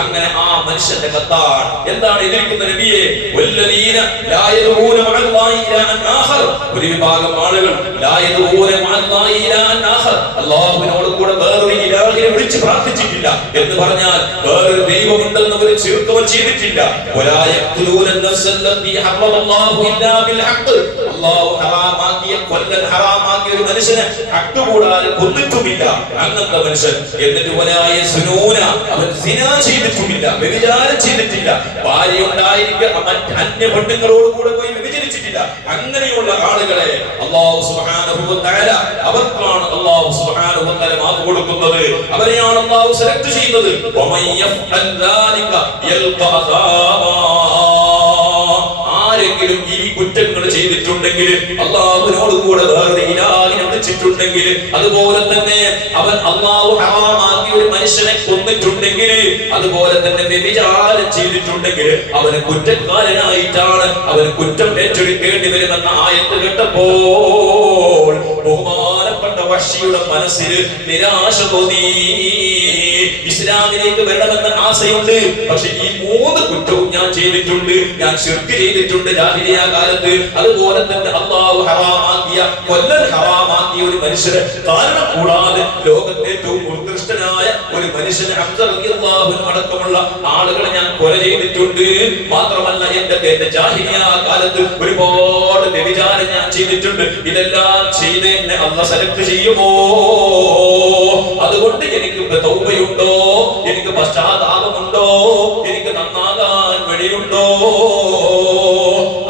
അങ്ങനെ ആ മനുഷ്യന്റെ കത്താണ് എന്താണ് എതിർക്കുന്ന നബിയെ, വല്ലദീന ലാ യദഊന മഅല്ലാഹി ഇലാഹൻ ആഖർ, ഒരു വിഭാഗം ആളുകൾ ലാ യദഊന മഅല്ലാഹി ഇലാഹൻ ആഖർ, അല്ലാഹുവിനോട് കൂടെ വേറൊരു ഇലാഹിനെ വിളിച്ച് പ്രാർത്ഥിച്ചിട്ടില്ല എന്ന് പറഞ്ഞാൽ വേറൊരു ദൈവമുണ്ടെന്ന് അവർ ശിർക്ക് ചെയ്തിട്ടില്ല. വലാ യഖ്തുലൂന നഫ്സല്ലതി ഹറമല്ലാഹു ഇല്ലാ ബിൽ ഹഖ്, അല്ലാഹു ഹറാമാക്കിയ കൊല്ലൻ ഹറാമാക്കിയ ഒരു മനുഷ്യനെ ഹഖ് കൂടാതെ കൊന്നിട്ടുമില്ല അങ്ങനത്തെ മനുഷ്യൻ. എന്നിട്ട് വലാ യസ്നൂന, അവൻ സിനാ ചെയ്തിട്ടുമില്ല, വ്യഭിചാരം ചെയ്തിട്ടില്ല, ഭാര്യ ഉണ്ടായിരിക്കുക അന്യ പെണ്ണുങ്ങളോട് കൂടെ പോയി വ്യഭിചരിച്ചിട്ടില്ല. അങ്ങനെയുള്ള ആളുകളെ അല്ലാഹു സുബ്ഹാനഹു വ തആല അവർക്കാണ് അല്ലാഹു സുബ്ഹാനഹു വ തആല മാപ്പ് കൊടുക്കുന്നത്. അവരെയാണ് അല്ലാഹു സെലക്ട് ചെയ്യുന്നത്. വമൻ യഫ്അൽ ദാലിക യൽഖാ അസാബാ, ആരെങ്കിലും ഈ കുറ്റങ്ങൾ ചെയ്തിട്ടുണ്ടെങ്കിൽ, അല്ലാഹുവിനോട് കൂടെ വേറെ ഇലാഹിനെ വിളിച്ചിട്ടുണ്ടെങ്കിൽ, അതുപോലെ തന്നെ അവൻ അല്ലാഹു ഹറാമാക്കിയ ഒരു മനുഷ്യനെ കൊന്നിട്ടുണ്ടെങ്കിൽ, അതുപോലെ തന്നെ വ്യഭിചാരം ചെയ്തിട്ടുണ്ടെങ്കിൽ അവന് കുറ്റക്കാരനായിട്ടാണ് അവന് കുറ്റം ഏറ്റെടുക്കേണ്ടി വരുമെന്ന ആയത്ത് കേട്ടപ്പോൾ ബഹുമാനപ്പെട്ട വഹ്ശിയുടെ മനസ്സിൽ നിരാശ തോന്നി. ഇസ്ലാമിലേക്ക് വരണമെന്ന ആശയുണ്ട്, പക്ഷെ ഈ 3 കുറ്റവും ഞാൻ ചെയ്തിട്ടുണ്ട്. ഞാൻ ശിർക്ക് ചെയ്തിട്ടുണ്ട് ജാഹിലിയ്യ കാലത്ത്, അതുപോലെ തന്നെ അല്ലാഹു ഹറാമാക്കിയ കൊല്ലൻ ഹറാമാക്കിയ ഒരു മനുഷ്യന് കാരണം കൂടാതെ ലോകത്തെ ഏറ്റവും ഉത്കൃഷ്ടനായ ഒരു മനുഷ്യന് ഹംസ റളിയല്ലാഹു അൻഹു അടക്കമുള്ള ആളുകളെ ഞാൻ കൊല ചെയ്തിട്ടുണ്ട്. മാത്രമല്ല എന്റെ ജാഹിലിയ്യ കാലത്ത് ഒരുപാട് വ്യഭിചാരം ഞാൻ ചെയ്തിട്ടുണ്ട്. ഇതെല്ലാം ചെയ്ത് എന്നെ അല്ലാഹു സെലക്ട് ചെയ്യുമോ? അതുകൊണ്ട് എനിക്ക് തൗബയുണ്ടോ, എനിക്ക് പശ്ചാത്താപമുണ്ടോ, എനിക്ക് നന്നാകാൻ വഴിയുണ്ടോ?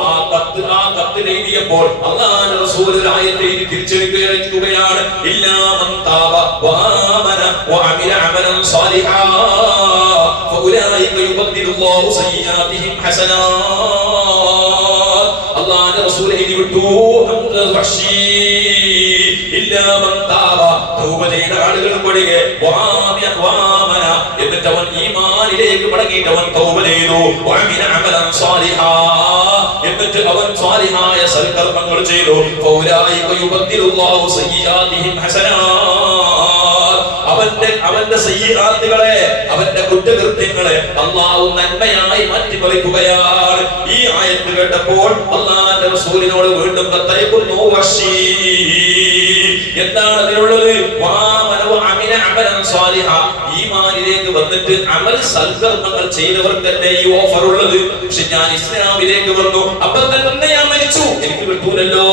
ആ കത്ത് എഴുതിയപ്പോൾ അല്ലാഹുവിന്റെ റസൂൽ ഒരു ആയത്തെ തിരിച്ചെടുക്കുകയാണ്, ഇല്ലാ മൻ താബ വആമന വഅമില അമലൻ സാലിഹാ ഫഉലൈക യുബദ്ദിലുല്ലാഹു സയ്യിആതിഹിം ഹസനാത്. അല്ലാഹുവിന്റെ റസൂൽ എഴുതി വിട്ടു, വഹ്ശി ഇല്ലാ മൻ താബ, തൗബ ചെയ്ത ആളുകൾക്കൊഴികെ, വആമന, എന്നിട്ട് അവൻ ഈമാനിലേക്ക് മടങ്ങിയിട്ട് അവൻ തൗബ ചെയ്തു, വഅമില അമലൻ സാലിഹാ, എന്നിട്ട് അവൻ സാലിഹായ സൽക്കർമ്മങ്ങൾ ചെയ്തു, ഫൗലൈക യുബദ്ദിലുല്ലാഹു സയ്യിആതിഹിം ഹസനാത്. അവന്റെ സയ്യിആത്തുകളെ, അവന്റെ കുറ്റകൃത്യങ്ങളെ അല്ലാഹു നന്മയായി മാറ്റി മറിക്കുകയാണ്. ഈ ആയത്ത് കേട്ടപ്പോൾ അല്ലാഹുവിന്റെ റസൂലിനോട് വീണ്ടും കത്തയക്കുന്നു വഹ്ശി. എന്താണ് അതിനുള്ളത്? ഈമാനിലേക്ക് വന്നിട്ട് അമൽ സൽക്കർമ്മങ്ങൾ ചെയ്തവർക്കല്ലേ ഈ ഓഫർ ഉള്ളത്. പക്ഷെ ഞാൻ ഇസ്ലാമിലേക്ക് വന്നു, അപ്പൊ തന്നെ ഞാൻ മരിച്ചു, എനിക്ക് കിട്ടൂലല്ലോ.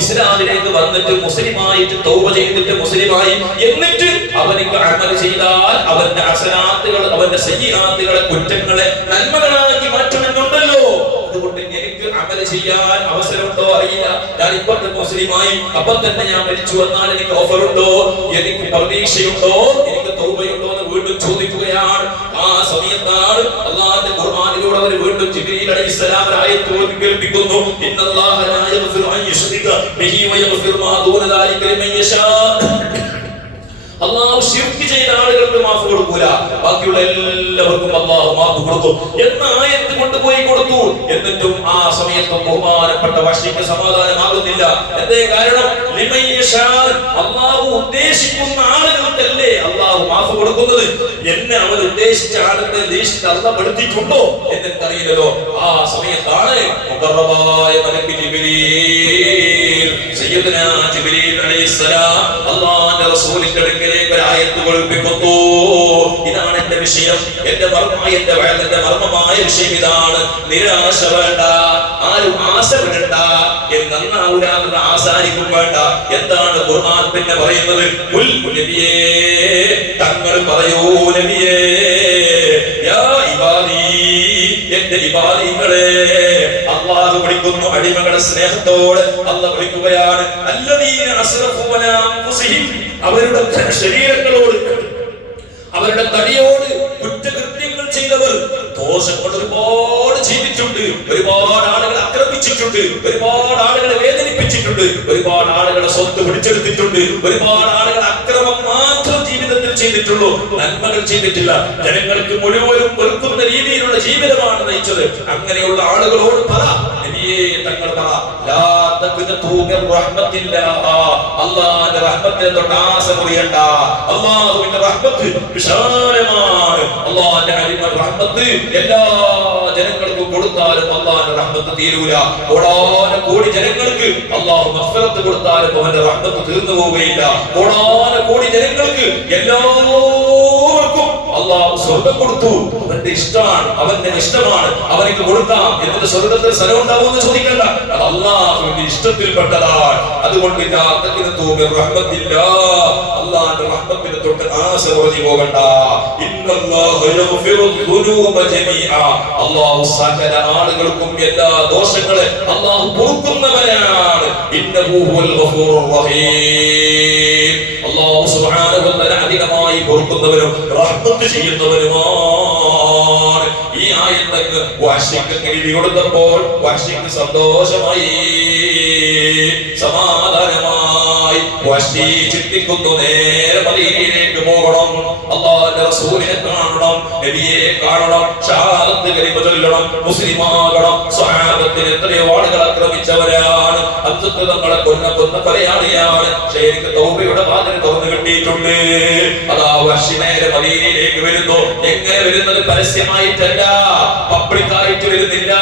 ഇസ്ലാമിലേക്ക് വന്നിട്ട് മുസ്ലിമായിട്ട് തൗബ ചെയ്തിട്ട് മുസ്ലിമായി, എന്നിട്ട് അവനിക്ക് അമൽ ചെയ്താൽ അവന്റെ ഹസനാത്തുകൾ, അവന്റെ സയ്യിആത്തുകളെ, കുറ്റങ്ങളെ നന്മകളാക്കി മാറ്റണമെന്നുണ്ടല്ലോ. അതുകൊണ്ട് എനിക്ക് അമൽ ചെയ്യാൻ അവസരമുണ്ടോ അറിയില്ല. ഞാൻ ഇപ്പൊ മുസ്ലിമായി, അപ്പൊ തന്നെ ഞാൻ മരിച്ചു വന്നാൽ എനിക്ക് ഓഫറുണ്ടോ, എനിക്ക് പ്രതീക്ഷയുണ്ടോ, എനിക്ക് തൗബയുണ്ടോ എന്ന് വീണ്ടും ചോദിക്കുകയാണ്. ആ സമയത്താണ് അല്ലാഹുവിന്റെ ഖുർആനിലൂടെ അവർ വീണ്ടും ജിബ്രീൽ അലൈഹിസ്സലാം ആയത്ത് ഓതി കേൾപ്പിക്കുന്നു, ഇന്നല്ലാഹ ലാ യഗ്ഫിറു അൻ യുശ്രിക ബിഹി വ യഗ്ഫിറു മാ ദൂന ദാലിക ലിമൻ യശാ. അല്ലാഹു ശിർക്ക് ചെയ്ത ആളുകൾക്ക് മാഫ് കൊടുക്കൂല, ബാക്കിയുള്ള എല്ലാവർക്കും അല്ലാഹു മാഫ് കൊടുക്കും എന്ന ആയത്ത് കൊണ്ടുപോയി കൊടുത്തു. എന്നിട്ടും ആ സമയത്തും ബഹുമാനപ്പെട്ട വഹ്ശിക്ക് സമാധാനമാകുന്നില്ല. എന്തേ കാരണം? ലിമൻ യശാ, അല്ലാഹു ഉദ്ദേശിക്കുന്ന ആളുകൾക്കല്ലേ അല്ലാഹു മാഫ് കൊടുക്കുന്നത്. എന്നെ അവൻ ഉദ്ദേശിച്ച ആളുകളെ ലിസ്റ്റ് അല്ലാഹു പെടുത്തിയിട്ടുണ്ടോ എന്നെനിക്കറിയില്ലല്ലോ. ആ സമയത്താണ് മുഖറബായ മലക്ക് ജിബ്രീൽ, സയ്യിദുനാ ജിബ്രീൽ അലൈഹിസ്സലാം അല്ലാഹുവിന്റെ റസൂലിന്റെ അടുക്കലേക്ക് ഒരു ആയത്ത് കേൾപ്പിക്കുന്നു. ഇതാണ് എന്റെ വിഷയം, എന്റെ മർമ്മമായ വിഷയം ഇതാണ്. നിരാശ വേണ്ട, ആരും ആശ വിടണ്ട, നന്നാവൂരാകുന്ന ആശാരിക്കും വേണ്ട. എന്താണ് ഖുർആൻ പിന്നെ പറയുന്നത്? നബിയേ, തങ്ങൾ പറയൂ നബിയേ, യാ ഇബാദി, എന്റെ ഇബാദികളെ. അല്ലാഹു വിളിക്കുന്നു അടിമകളുടെ സ്നേഹത്തോടെ. അല്ലാഹു വിളിക്കുകയാണ്, അല്ലദീന അസ്റഫു അലാ അൻഫുസിഹിം, അവരുടെ ശരീരങ്ങളോട്, അവരുടെ തടിയോട് കുറ്റകൃത്യങ്ങൾ ചെയ്തവർ, ദോഷങ്ങൾ ഒരുപാട് ചെയ്തിട്ടുണ്ട്, ഒരുപാട് ആളുകളെ ആക്രമിച്ചിട്ടുണ്ട്, ഒരുപാട് ആളുകളെ വേദനിപ്പിച്ചിട്ടുണ്ട്, ഒരുപാട് ആളുകളെ സ്വത്ത് പിടിച്ചെടുത്തിട്ടുണ്ട്, ഒരുപാട് ആളുകൾ അക്രമം മാത്രം ജീവിതത്തിൽ ചെയ്തിട്ടുണ്ട്. ചെയ്തിട്ടുള്ളൂ, നന്മകൾ ചെയ്തിട്ടില്ല. ജനങ്ങൾക്ക് മുഴുവനും വെറുക്കുന്ന രീതിയിലുള്ള ജീവിതമാണ് നയിച്ചത്. അങ്ങനെയുള്ള ആളുകളോട് പറ, നബിയേ തങ്ങൾ പറ, ലാ തഖ്നതു മിർ റഹ്മത്തില്ലാഹ്, അല്ലാഹുവിന്റെ റഹ്മത്തിനെ തൊട്ട് ആശ മുറിയണ്ട. അല്ലാഹുവിന്റെ റഹ്മത്ത് വിശാലമാണ്. അല്ലാഹുവിന്റെ റഹ്മത്ത് എല്ലാ ജനങ്ങൾക്കും കൊടുത്താലും അല്ലാഹുവിന്റെ റഹ്മത്ത് തീരൂല. കോടാനുകോടി ജനങ്ങൾക്ക് അല്ലാഹു മഗ്ഫിറത്ത് കൊടുത്താലും അവന്റെ റഹ്മത്ത് തീർന്നു പോവുകയില്ല. കോടാനുകോടി ജനങ്ങൾക്ക് എല്ലാവർക്കും അല്ലാഹു സ്വർഗ്ഗം കൊടുത്തു. അവന്റെ ഇഷ്ടമാണ്, അവന്റെ ഇഷ്ടമാണ്, അവർക്ക് കൊടുക്കാം. എന്നിട്ട് സ്വർഗ്ഗത്തിൽ സ്ഥലം ഉണ്ടാവുമെന്ന് ചോദിക്കണ്ട, അത് അല്ലാഹുവിന്റെ ഇഷ്ടത്തിൽപ്പെട്ടതാണ്. അതുകൊണ്ട് അല്ലാഹുവിന്റെ റഹ്മത്തിനെ തൊട്ട് ആശ കുറഞ്ഞു പോകണ്ട. അല്ലാഹു സകല ആളുകൾക്കും എല്ലാ ദോഷങ്ങളെ അല്ലാഹു പൊറുക്കുന്നവനാണ്. ഇന്നഹു ഹുവൽ ഗഫൂറുർ റഹീം. അല്ലാഹു സുബ്ഹാനഹു വ തആല അധികമായി പൊറുക്കുന്നവനും റഹ്മത്ത് ചെയ്യുന്നവനുമാണ്. ഈ ആയത്ത് വഹ്ശിക്ക് എഴുതി കൊടുത്തപ്പോൾ വഹ്ശിക്ക് സന്തോഷമായി, സമാധാനമായി. വഹ്ശി ചിന്തിക്കുന്നു, നേരെ മദീനയിലേക്ക് പോകണം, അല്ലാഹുവിന്റെ റസൂലിനെ കാണണം, നബിയെ കാണണം, ഷഹാദത്ത് കലിമ ചൊല്ലണം, മുസ്ലിമാകണം. സ്വഹാബത്തിന് എത്രയോ ആളുകൾ ആക്രമിച്ചവരാണ്, അന്നത്തെ തങ്ങളെ കൊന്ന കൊലയാളിയാണ്. പക്ഷേ എനിക്ക് തൗബയുടെ വാതിൽ തുറന്നു കിട്ടിയിട്ടുണ്ട്. അതാ വഹ്ശി നേരെ മദീനയിലേക്ക് വരുന്നു. എങ്ങനെ വരുന്നത്? പരസ്യമായിട്ടല്ല, പബ്ലിക്കായിട്ട് വരുന്നില്ല.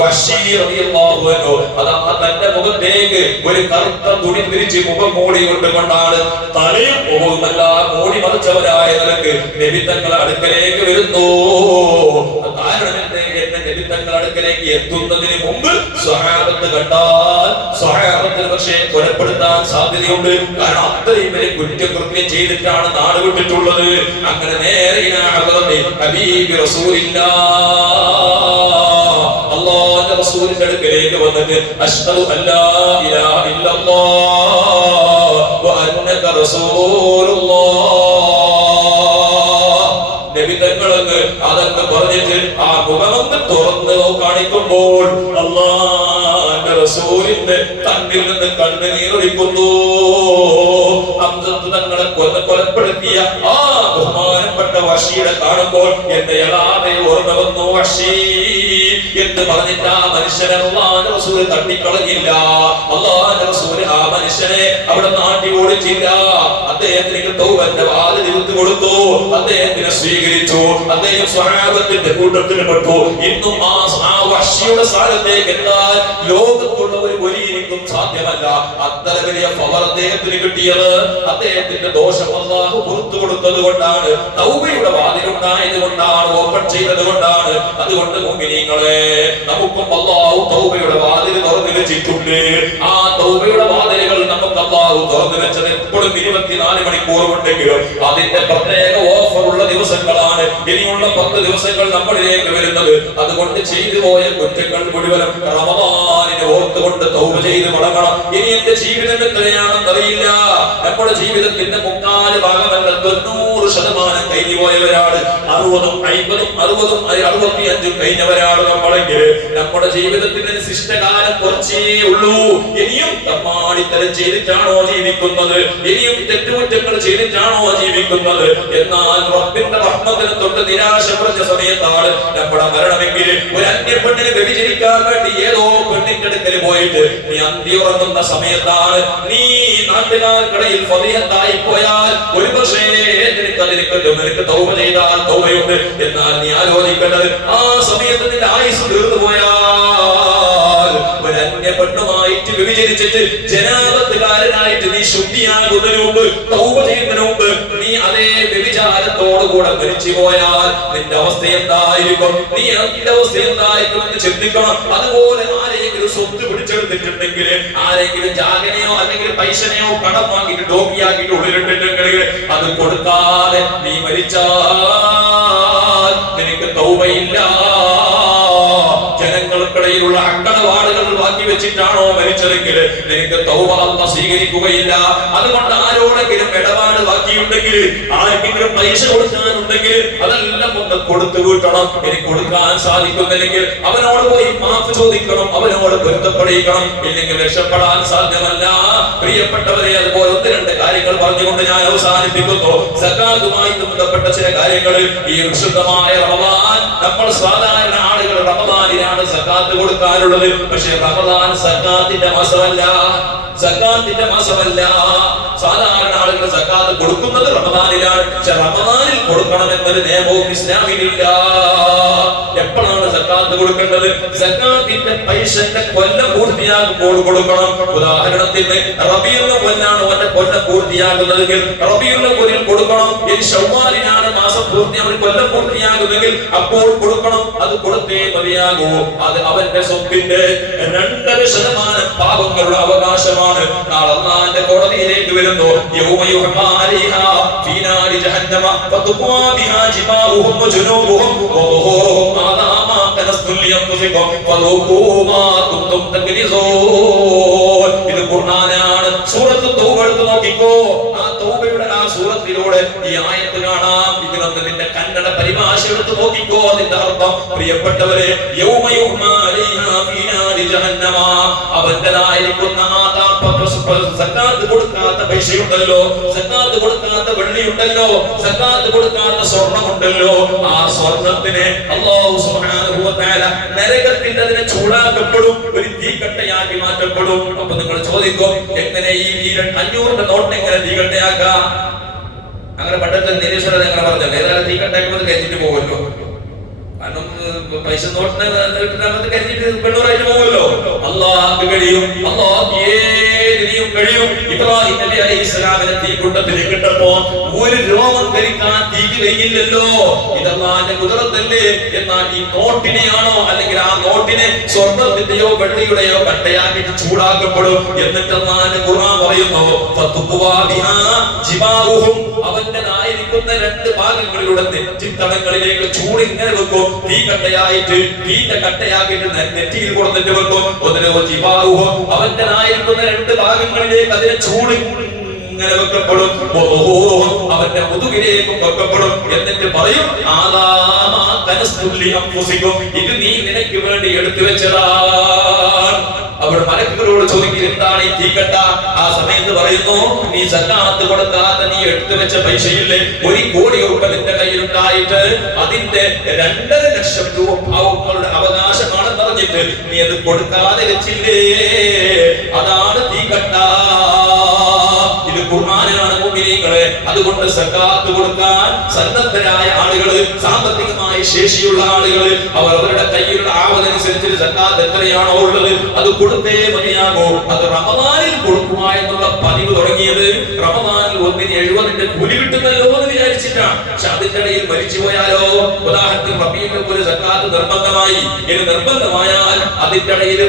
വഹ്ശി റളിയല്ലാഹു അൻഹു അതാ തന്റെ മുഖത്തേക്ക് ഒരു കറുത്ത തുണി തിരിച്ച് മുഖം മൂടി കൊണ്ടുകൊണ്ടാണ് തലയും മുഖവുമെല്ലാം മൂടി മറിച്ചവരായ നിലക്ക് നബി തങ്ങളുടെ അടുക്കലേക്ക് വരുന്നു. കാരണം എന്റെ നബി തങ്ങളുടെ അടുക്കലേക്ക് എത്തുന്നതിന് മുമ്പ് സ്വഹാബത്ത് കണ്ടാൽ സ്വഹാബത്തിന് പക്ഷേ കൊലപ്പെടുത്താൻ സാധ്യതയുണ്ട്. കാരണം അത്രയും വരെ കുറ്റകൃത്യം ചെയ്തിട്ടാണ് നാട് വിട്ടിട്ടുള്ളത്. അങ്ങനെ നേരെ ഹബീബി റസൂലില്ലാഹ് അല്ലാഹുവിന്റെ റസൂലിന്റെ അടുക്കലേക്ക് വന്നിട്ട് അശ്ഹദു അല്ലാ ഇലാഹ ഇല്ലല്ലാഹ് വ അന്നക റസൂലുള്ളാഹ്. നബി തങ്ങളെന്ന് അതൊക്കെ പറഞ്ഞിട്ട് ആ മുഖമൊന്ന് തുറന്ന് കാണിക്കുമ്പോൾ അല്ലാഹുവിന്റെ റസൂലിന്റെ കണ്ണിൽ നിന്ന് കണ്ണുനീരൊലിക്കുന്നു. തങ്ങളെ കൊലപ്പെടുത്തിയ ആ ബഹുമാനപ്പെട്ട വഹ്ശിയെ കാണുമ്പോൾ എന്റെ യഥാതെ ഓർമ്മ വന്നു. വഹ്ശി എന്ന് പറഞ്ഞിട്ട് ആ മനുഷ്യനെ അല്ലാഹുവിന്റെ റസൂൽ തട്ടിക്കളഞ്ഞില്ല. അല്ലാഹുവിന്റെ റസൂൽ ആ മനുഷ്യനെ അവിടെ നാട്ടി ഓടിച്ചില്ല. അദ്ദേഹത്തിന് തൗബന്റെ വാതിൽ വിട്ടു കൊടുത്തു, അദ്ദേഹത്തിനെ സ്വീകരിച്ചു, അദ്ദേഹം സ്വഹാബത്തിന്റെ കൂട്ടത്തിൽ പെട്ടു. ഇന്നും ആ വഹ്ശിയുടെ സ്ഥാനത്തേക്ക് എന്നാൽ ലോകത്തുള്ള ഒരു ഒരിക്കലും സാധ്യമല്ല. അത്ര വലിയ പവർ അദ്ദേഹത്തിന് കിട്ടിയത് അദ്ദേഹത്തിന്റെ ദോഷം അല്ലാഹു പുറത്തു കൊടുത്തത് കൊണ്ടാണ്, തൗബയുടെ വാതിലുണ്ടായത് കൊണ്ടാണ്, ഓപ്പൺ ചെയ്തത് കൊണ്ടാണ്. അതുകൊണ്ട് മുഅ്മിനീങ്ങളെ, നമുക്കും അല്ലാഹു തൗബയുടെ വാതിൽ തുറന്നു വെച്ചിട്ടുണ്ട്. ആ തൗബയുടെ വാതിലുകൾ നമുക്ക് അല്ലാഹു തുറന്നു വെച്ചത് എപ്പോഴും 24 മണിക്കൂർ ഉണ്ടെങ്കിലും അതിന്റെ പ്രത്യേക ഓഫർ ഉള്ള ദിവസങ്ങളാണ് ഇനിയുള്ള 10 ദിവസങ്ങൾ നമ്മളിലേക്ക് വരുന്നത്. അതുകൊണ്ട് ചെയ്തു പോയ കുറ്റങ്ങൾ മുഴുവനും റമദാനിനെ ഓർത്തുകൊണ്ട് തൗബ ചെയ്ത് മടങ്ങണം. ഇനി എന്റെ ജീവിതം എത്രയാണെന്ന് അറിയില്ല. നമ്മുടെ ജീവിതത്തിന്റെ 3/4 ഭാഗമല്ല 90% കഴിഞ്ഞു പോയവരാണ്. 60ഉം 50ഉം 60ഉം 65ഉം കഴിഞ്ഞവരാണ് നമ്മളെങ്കിൽ നമ്മുടെ ജീവിതത്തിന്റെ ശിഷ്ടകാലം കുറച്ചേ ഉള്ളൂ. ഇനിയും തമ്മാടിത്തരം ചെയ്തിട്ടാണോ ജീവിക്കുന്നത്? ഇനിയും തെറ്റുകുറ്റങ്ങൾ ചെയ്തിട്ടാണോ ജീവിക്കുന്നത്? എന്നാൽ റബ്ബിന്റെ റഹ്മത്തിനെ തൊട്ട് നിരാശ കുറഞ്ഞ സമയത്താണ് നമ്മുടെ മരണമെങ്കിൽ ഒരു അന്യപ്പെണ്ണിനെ വ്യഭിചരിക്കാൻ വേണ്ടി ഏതോ പെണ്ണിന്റെ അടുക്കൽ പോയിട്ട് നീ അന്തിയുറങ്ങുന്ന സമയത്താണ്. നീ നാട്ടുകാർക്കിടയിൽ ഫളീഹത്തായി പോയാൽ ഒരു പക്ഷേ നിനക്ക് തൗബ ചെയ്താൽ തൗബയുണ്ട്. എന്നാൽ നീ ആലോചിക്കേണ്ടത് ആ സമയത്ത് നിന്റെ ആയുസ് തീർന്നു പോയാൽ ഒരു അന്യപ്പെണ്ണുമായിട്ട് വ്യഭിചരിച്ചിട്ട് ജനാപത്തുകാരനായിട്ട് നീ ശുദ്ധിയാകുന്നതിന് മുമ്പ് തൗബ ചെയ്യുന്നതിന് മുമ്പ് നീ അതേ വ്യഭിചാരത്തോടുകൂടെ മരിച്ചു പോയാൽ നിന്റെ അവസ്ഥ എന്തായിരിക്കും? നീ നിന്റെ അവസ്ഥ എന്തായിരിക്കും എന്ന് ചിന്തിക്കണം. അതുപോലെ ആരെങ്കിലും സ്വത്ത് പിടിച്ചെടുത്തിട്ടുണ്ടെങ്കിൽ, ആരെങ്കിലും ജാഗനെയോ അല്ലെങ്കിൽ പൈസനെയോ കടം വാങ്ങിയിട്ട് ഡോക്കിയാക്കിയിട്ട് ഉള്ളിലിട്ടിട്ടുണ്ടെങ്കിൽ അത് കൊടുക്കാതെ നീ മരിച്ചാൽ നിനക്ക് തൗബയില്ല. ജനങ്ങൾക്കിടയിൽ ഇടയിലുള്ള അക്കടപാടുകൾ ബാക്കി വെച്ചിട്ടാണോ മരിച്ചതെങ്കിൽ നിനക്ക് തൗബ അല്ലാഹു സ്വീകരിക്കുകയില്ല. അതുകൊണ്ട് ആരോടെങ്കിലും ഇടപാട് ബാക്കിയുണ്ടെങ്കിൽ, ആർക്കെങ്കിലും പൈസ കൊടുക്കാനുണ്ടെങ്കിൽ അതെല്ലാം ഒന്ന് കൊടുത്തു വീട്ടണം. എനിക്ക് കൊടുക്കാൻ സാധിക്കുന്നില്ലെങ്കിൽ അവനോട് പോയി മാഫ് ചോദിക്കണം, അവനോട് പൊരുത്തപ്പെടിക്കണം. ഇല്ലെങ്കിൽ രക്ഷപ്പെടാൻ സാധ്യമല്ല. പ്രിയപ്പെട്ടവരെ, അതുപോലെ ഒന്ന് രണ്ട് കാര്യങ്ങൾ പറഞ്ഞുകൊണ്ട് ഞാൻ അവസാനിപ്പിക്കുന്നു. സകാത്തുമായി ബന്ധപ്പെട്ട ചില കാര്യങ്ങൾ. ഈ വിശുദ്ധമായ റമദാൻ, നമ്മൾ സാധാരണ ആളുകൾ റമദാനിലാണ് സകാത്ത് കൊടുക്കാറുള്ളത്. പക്ഷേ റമദാൻ സകാത്തിന്റെ മാസമല്ല, സകാത്തിന്റെ മാസമല്ല. സാധാരണ ആളുകൾ സകാത്ത് കൊടുക്കുന്നത് റമദാനിലാണ്. പക്ഷെ റമദാനിൽ കൊടുക്കണമെന്നൊരു നിയമവും ഇസ്ലാമിലില്ല. എപ്പോഴാണ് സകാത്ത് കൊടുക്കേണ്ടത്? സകാത്തിന്റെ പൈസന്റെ കൊല്ലം പൂർത്തിയാകുമ്പോൾ കൊടുക്കണം. ഉദാഹരണത്തിന് റബീഉൽ അവ്വലാണ് അവന്റെ കൊല്ലം പൂർത്തിയാകുന്നതെങ്കിൽ റബീഉൽ അവ്വലിൽ കൊടുക്കണം. ഇനി ശവ്വാലിനാണ് മാസം കൊല്ലം പൂർത്തിയാകുന്നെങ്കിൽ അപ്പോൾ കൊടുക്കണം. അത് കൊടുത്തേ മതിയാകൂ. അത് അവന്റെ സ്വത്തിന്റെ 2% പാപങ്ങളുടെ അവകാശമാണ്. നാളെ അല്ലാഹുവിന്റെ കോടതിയിലേക്ക് വരുന്നു. യൗമ യുഹ്മാ അലൈഹാ ഫീ നാരി ജഹന്നമ ഫതുഖ്വാ ബിഹാ ജിബാഹുഹും വജുനൂബുഹും വദുഹൂറുഹും ആദാ മാ കനസ്തുൽ ലിയൻഫുസികും ഫദൂഖൂ മാ കുൻതും തക്നിസൂൻ. ഇത് ഖുർആനാണ്. സൂറത്ത് തൗബ എടുത്ത് നോക്കിക്കോ. ആ തൗബയുടെ ആ സൂറത്തിലൂടെ ഈ ആയത്ത് കാണാം. ഇതിന്റെ കന്നഡ പരിഭാഷ എടുത്ത് നോക്കിക്കോ. അതിന്റെ അർത്ഥം, പ്രിയപ്പെട്ടവരെ, യൗമ യുഹ്മാ അലൈഹാ ഫീ നാരി ജഹന്നമ, അവന്റേതായിരിക്കുന്ന സക്കാത്ത് കൊടുക്കാത്ത പൈസയുണ്ടല്ലോ, സക്കാത്ത് കൊടുക്കാത്ത വെള്ളിയുണ്ടല്ലോ, സക്കാത്ത് കൊടുക്കാത്ത സ്വർണ്ണമുണ്ടല്ലോ, ആ സ്വർണ്ണത്തിനെ അല്ലാഹു സുബ്ഹാനഹു വ തആല നരകത്തിൽ അതിനെ ചൂടാക്കപ്പെടും, ഒരു തീക്കട്ടയാക്കി മാറ്റപ്പെടും. അപ്പൊ നിങ്ങൾ ചോദിക്കും, എങ്ങനെ ഈ 500 നോട്ട് എങ്ങനെ തീക്കട്ടയാക്കാം? അങ്ങനെ പണ്ടത്തെ നിരീശ്വരൻ എങ്ങനെ പറഞ്ഞല്ലോ, ഏതായാലും തീക്കട്ടയാക്കുമ്പോൾ കഴിഞ്ഞിട്ട് പോകുമല്ലോ. കാരണം പൈസ നോട്ടിനെ കരിഞ്ഞിട്ട് 800 പോകുമല്ലോ. അല്ലാഹു കഴിയും, അല്ലാഹു ഏതിനെയും കഴിയും. ഇബ്രാഹിം നബി അലൈഹിസ്സലാമിനെ തീക്കുണ്ടത്തിലേക്ക് ഇട്ടപ്പോ ഒരു രോമം കരിക്കാൻ തീക്ക് കഴിഞ്ഞില്ലല്ലോ. ഇത് അല്ലാഹുവിന്റെ ഖുദ്റത്തല്ലേ. എന്നാൽ ഈ നോട്ടിനെയാണോ, അല്ലെങ്കിൽ ആ നോട്ടിനെ സ്വർണ്ണത്തിന്റെയോ വെള്ളിയുടെയോ കട്ടയാക്കിയിട്ട് ചൂടാക്കപ്പെടും. എന്നിട്ട് അല്ലാഹുവിന്റെ ഖുർആൻ പറയുന്നു, ഫതുഖ്വാ ബിഹാ ജിബാഹുഹും, അവന്റേതായിരിക്കുന്ന 2 ഭാഗങ്ങളിലൂടെ നെറ്റിത്തടങ്ങളിലേക്ക് ചൂട് ഇങ്ങനെ വെക്കും. തീ കട്ടയായിട്ട്, തീന്റെ കട്ടയാക്കിയിട്ട് നെറ്റിയിൽ കൊടുത്തിട്ട് വെക്കും. അവന്റേതായിരിക്കുന്ന 2 ഭാഗങ്ങളിലേക്ക് അതിനെ ചൂട് ഇങ്ങനെ വെക്കപ്പെടും. അവന്റെ മുതുകിലേക്കും വെക്കപ്പെടും. എന്നിട്ട് പറയും, ആദാമാ കനസ്തുൽ ലിഅൻഫുസികും, ഇത് നീ നിനക്ക് വേണ്ടി എടുത്തു വെച്ചതാണ്. അവിടെ മലക്കുകളോട് ചോദിക്കും, എന്താണ് ഈ തീക്കട്ട? ആ സമയത്ത് പറയുന്നു, നീ സക്കാത്ത് കൊടുക്കാതെ നീ എടുത്തു വെച്ച പൈസയില്ലേ, 1 കോടി രൂപ നിന്റെ കയ്യിലുണ്ടായിട്ട് അതിന്റെ 2.5 ലക്ഷം രൂപ പാവങ്ങളുടെ അവകാശമാണെന്ന് പറഞ്ഞിട്ട് നീ അത് കൊടുക്കാതെ വെച്ചില്ലേ, അതാണ് തീക്കട്ട. ഇത് ഖുർആനാണ് മുഅ്മിനീങ്ങളെ. അതുകൊണ്ട് സക്കാത്ത് കൊടുക്കാൻ സന്നദ്ധരായ ആളുകൾ, സാമ്പത്തികമായി ശേഷിയുള്ള ആളുകൾ, അവർ അവരുടെ കയ്യിലുള്ള ആവതനുസരിച്ച് സക്കാത്ത് എത്രയാണോ ഉള്ളത് അത് കൊടുത്തേ മതിയാകൂ. അത് റമദാനിൽ കൊടുക്കുക എന്നുള്ള പതിവ് തുടങ്ങിയത് റമദാനിൽ 1/70 കൂലി കിട്ടുന്നല്ലോ എന്ന് വിചാരിച്ചിട്ടാണ്. പക്ഷെ അതിന്റെ ഇടയിൽ മരിച്ചുപോയാലോ, ഉദാഹരണത്തിന് റബീഉൽ അവ്വൽ സക്കാത്ത് നിർബന്ധമായി, ഇനി നിർബന്ധമായാൽ അതിന്റെ ഇടയിൽ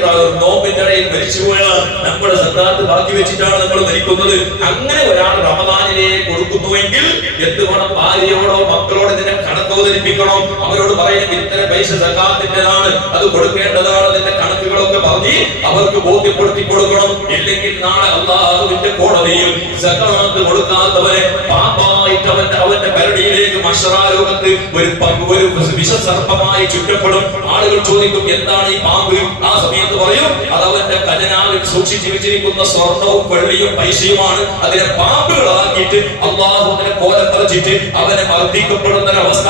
നോമ്പിന്റെ ഇടയിൽ മരിച്ചുപോയാൽ നമ്മുടെ സക്കാത്ത് ബാക്കി വെച്ചിട്ടാണ് നമ്മൾ മരിക്കുന്നത്. അങ്ങനെ ഒരാൾ റമദാനിലേക്ക് കൊടുക്കുന്നുവെങ്കിൽ എന്ത് വേണം? ഭാര്യയോടോ മക്കളോട് ഇതിന്റെ കണക്ക് അവതരിപ്പിക്കണം. അവരോട് പറയണം, ഇത്തരം പൈസ സക്കാത്തിന്റേതാണ്, അത് കൊടുക്കേണ്ടതാണ്. അതിന്റെ കണക്കുകളൊക്കെ പറഞ്ഞ് അവർക്ക് ബോധ്യപ്പെടുത്തി കൊടുക്കണം. ഇല്ലെങ്കിൽ നാളെ അല്ലാഹുവിന്റെ കോടതിയിൽ സക്കാത്ത് കൊടുക്കാത്തവരെ പാപായിട്ട് അവന്റെ പരടിയിലേക്ക് മശ്റാലോകത്ത് ഒരു വിഷസർപ്പമായി ചുറ്റപ്പെടും. ആളുകൾ ചോദിക്കും, എന്താണ് ഈ പാമ്പ്? ആ സമയത്ത് പറയും, അത് അവന്റെ ഖജനാവിൽ സൂക്ഷിച്ചു വെച്ചിരിക്കുന്ന സ്വർണവും വെള്ളിയും പൈസയുമാണ്. അതിനെ പാമ്പുകളാക്കിയിട്ട് അല്ലാഹു അതിനെ കോലം പറിച്ചിട്ട് അവനെ മർദ്ദിക്കപ്പെടുന്ന അവസ്ഥ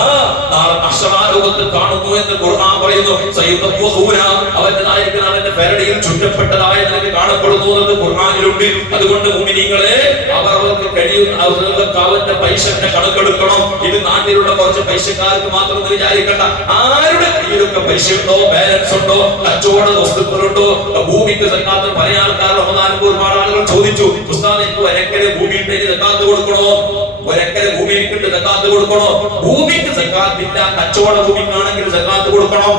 നാളെ മശ്റാലോകത്ത് കാണുന്നു എന്ന് ഖുർആൻ പറയുന്നു. അവന്റേതായിരിക്കുന്ന അവന്റെ പരടിയിൽ ചുറ്റപ്പെട്ടതായ നിലയ്ക്ക് കാണപ്പെടുന്നു എന്ന് ഖുർആനിലുണ്ട്. അതുകൊണ്ട് മുഅ്മിനീങ്ങളെ, അവർക്ക് കഴിയുന്ന അവർക്ക് അവന്റെ പൈസന്റെ കണക്കെടുക്കണം. ഇത് നാട്ടിലുള്ള കുറച്ച് പൈസക്കാർക്ക് മാത്രം വിചാരിക്കണ്ട. ആരുടെ കയ്യിലൊക്കെ പൈസയുണ്ടോ, ബാലൻസ് ഉണ്ടോ, കച്ചവട വസ്തുക്കളുണ്ടോ, ഭൂമിക്ക് സക്കാത്ത് പല ആൾക്കാർ റമദാനിൽ ഒരുപാട് ആളുകൾ ചോദിച്ചു, ഉസ്താദ് എനിക്ക് 1 ഏക്കർ ഭൂമി ഉണ്ടെങ്കിൽ സക്കാത്ത് കൊടുക്കണോ? ഒരേക്കര ഭൂമി എനിക്കുണ്ട്, സക്കാത്ത് കൊടുക്കണോ? ഭൂമിക്ക് സക്കാത്തില്ല. കച്ചവട ഭൂമിക്കാണെങ്കിൽ സക്കാത്ത് കൊടുക്കണം.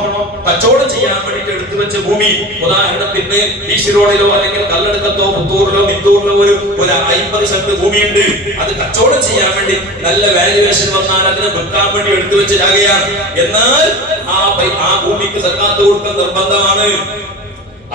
കച്ചവടം ചെയ്യാൻ വേണ്ടിട്ട് എടുത്തു വെച്ച ഭൂമി, ഉദാഹരണത്തിന് ഈശി റോഡിലോ അല്ലെങ്കിൽ കല്ലടക്കത്തോ പുത്തൂരിലോ മിത്തൂരിലോ ഒരു 50 സെന്റ് ഭൂമിയുണ്ട്. അത് കച്ചവടം ചെയ്യാൻ വേണ്ടി നല്ല വാല്യുവേഷൻ വന്നാൽ അതിനെ വെക്കാൻ വേണ്ടി എടുത്തു വെച്ച ജാഗയാണ്. എന്നാൽ ആ ഭൂമിക്ക് സക്കാത്ത് കൊടുക്കാൻ നിർബന്ധമാണ്.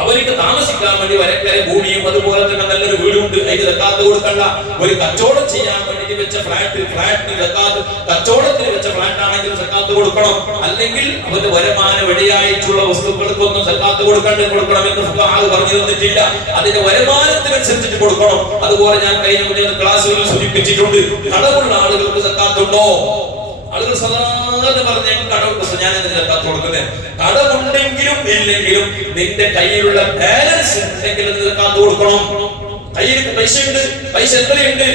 അവർക്ക് താമസിക്കാൻ വേണ്ടി ഒരേക്കര ഭൂമിയും അതുപോലെ തന്നെ നല്ലൊരു വീടുണ്ട്, അതിന് സക്കാത്ത് കൊടുക്കണ്ട. ഒരു കച്ചവടം ചെയ്യാൻ വേണ്ടി വെച്ച ഫ്ലാറ്റിന് സക്കാത്ത്, കച്ചവടത്തിന് വെച്ച ഫ്ലാറ്റ് ആണെങ്കിൽ സക്കാത്ത് കൊടുക്കണം. അല്ലെങ്കിൽ അവന്റെ വരുമാന വെടിയായിട്ടുള്ള വസ്തുക്കൾക്കൊന്നും സക്കാത്ത് കൊടുക്കണമെന്ന് ഫുഖഹാ പറഞ്ഞു തന്നിട്ടില്ല. അതിന്റെ വരുമാനത്തിനനുസരിച്ചിട്ട് കൊടുക്കണം. അതുപോലെ ഞാൻ കഴിഞ്ഞ ക്ലാസ്സുകളിൽ സൂചിപ്പിച്ചിട്ടുണ്ട്, കടമുള്ള ആളുകൾക്ക് സക്കാത്ത് ഉണ്ടോ? ആളുകൾ സാധാരണ പറഞ്ഞ കടമുണ്ട്, ഞാൻ എന്തിനാ സക്കാത്ത് കൊടുക്കുന്നത്? കടമുണ്ടെങ്കിലും ഇല്ലെങ്കിലും നിന്റെ കയ്യിലുള്ള ബാലൻസ് ഉണ്ടെങ്കിൽ സക്കാത്ത് കൊടുക്കണം. കയ്യിൽ പൈസ ഉണ്ട്, പൈസ എത്രയുണ്ട്?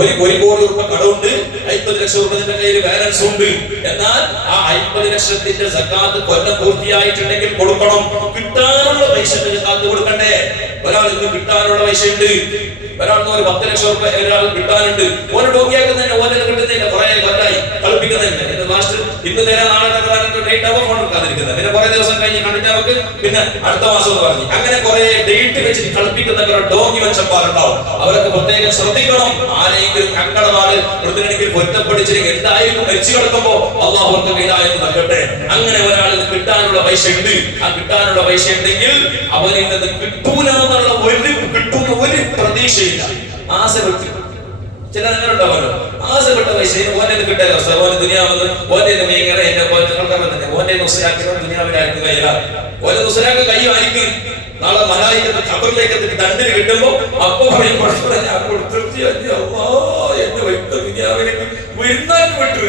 1 കോടി രൂപ കടമുണ്ട്, 50 ലക്ഷം രൂപ നിന്റെ കയ്യിൽ ബാലൻസ് ഉണ്ട്. എന്നാൽ ആ 50 ലക്ഷത്തിന്റെ സക്കാത്ത് കൊല്ലം പൂർത്തിയായിട്ടുണ്ടെങ്കിൽ കൊടുക്കണം. കിട്ടാനുള്ള പൈസ സക്കാത്ത് കൊടുക്കണ്ടേ? ഒരാൾ ഇന്ന് കിട്ടാനുള്ള പൈസ ഉണ്ട്, ഒരാൾക്ക് ഒരു 10 ലക്ഷം രൂപ ഒരാൾ കിട്ടാനുണ്ട്. ഓരോ ഡോക്കിയാക്കുന്നതിന് ഓരോ കിട്ടുന്നില്ല, കുറെ കൊല്ലായി കളിപ്പിക്കുന്നതിന് മാസ്റ്റർ ഇന്ന് നേരെ നാളെ ഡേറ്റ് ആവുമ്പോൾ ഫോൺ എടുക്കാതിരിക്കുന്നത്, പിന്നെ കുറെ ദിവസം കഴിഞ്ഞ് കണ്ടിട്ട് അവർക്ക് പിന്നെ അടുത്ത മാസം എന്ന് പറഞ്ഞു അങ്ങനെ കുറെ ഡേറ്റ് വെച്ചിട്ട് കളിപ്പിക്കുന്ന ഡോങ്ങി മനുഷ്യന്മാരുണ്ടാവും. അവരൊക്കെ പ്രത്യേകം ശ്രദ്ധിക്കണം. ആരെങ്കിലും കങ്കടവാട് പ്രതിനിധിക്ക് പൊരുത്തപ്പെടിച്ചില്ലെങ്കിൽ എന്തായാലും മരിച്ചു കിടക്കുമ്പോ അള്ളാഹു അവർക്ക് ഹിദായത്ത് നൽകട്ടെ. അങ്ങനെ ഒരാളിന് കിട്ടാനുള്ള പൈസ ഉണ്ട്, ആ കിട്ടാനുള്ള പൈസ ഉണ്ടെങ്കിൽ അവനിൽ നിന്ന് കിട്ടൂല എന്നുള്ള കിട്ടുന്ന ഒരു പ്രതീക്ഷയില്ല. ആശപ്പെട്ട് ചില അങ്ങനെ ഉണ്ടാവുമല്ലോ, ആശപ്പെട്ട പൈസ ഓനെ കിട്ടാൻ ഓന് ദുനിയാവെന്ന് ഓന്റെ മീങ്ങറ എന്റെ ഓന്റെ നുസരാക്കുന്ന ദുനിയാവിലായിരിക്കും കയ്യില. ഓരോ നുസരാക്ക് കയ്യായിരിക്കും. നാളെ മലായിക്കത്തെ ഖബറിലേക്ക് ദണ്ടിന് കിട്ടുമ്പോ അപ്പൊ പറയും എന്റെ വൈത്ത ദുനിയാവിലേക്ക് വരുന്നാക്ക് വിട്ടു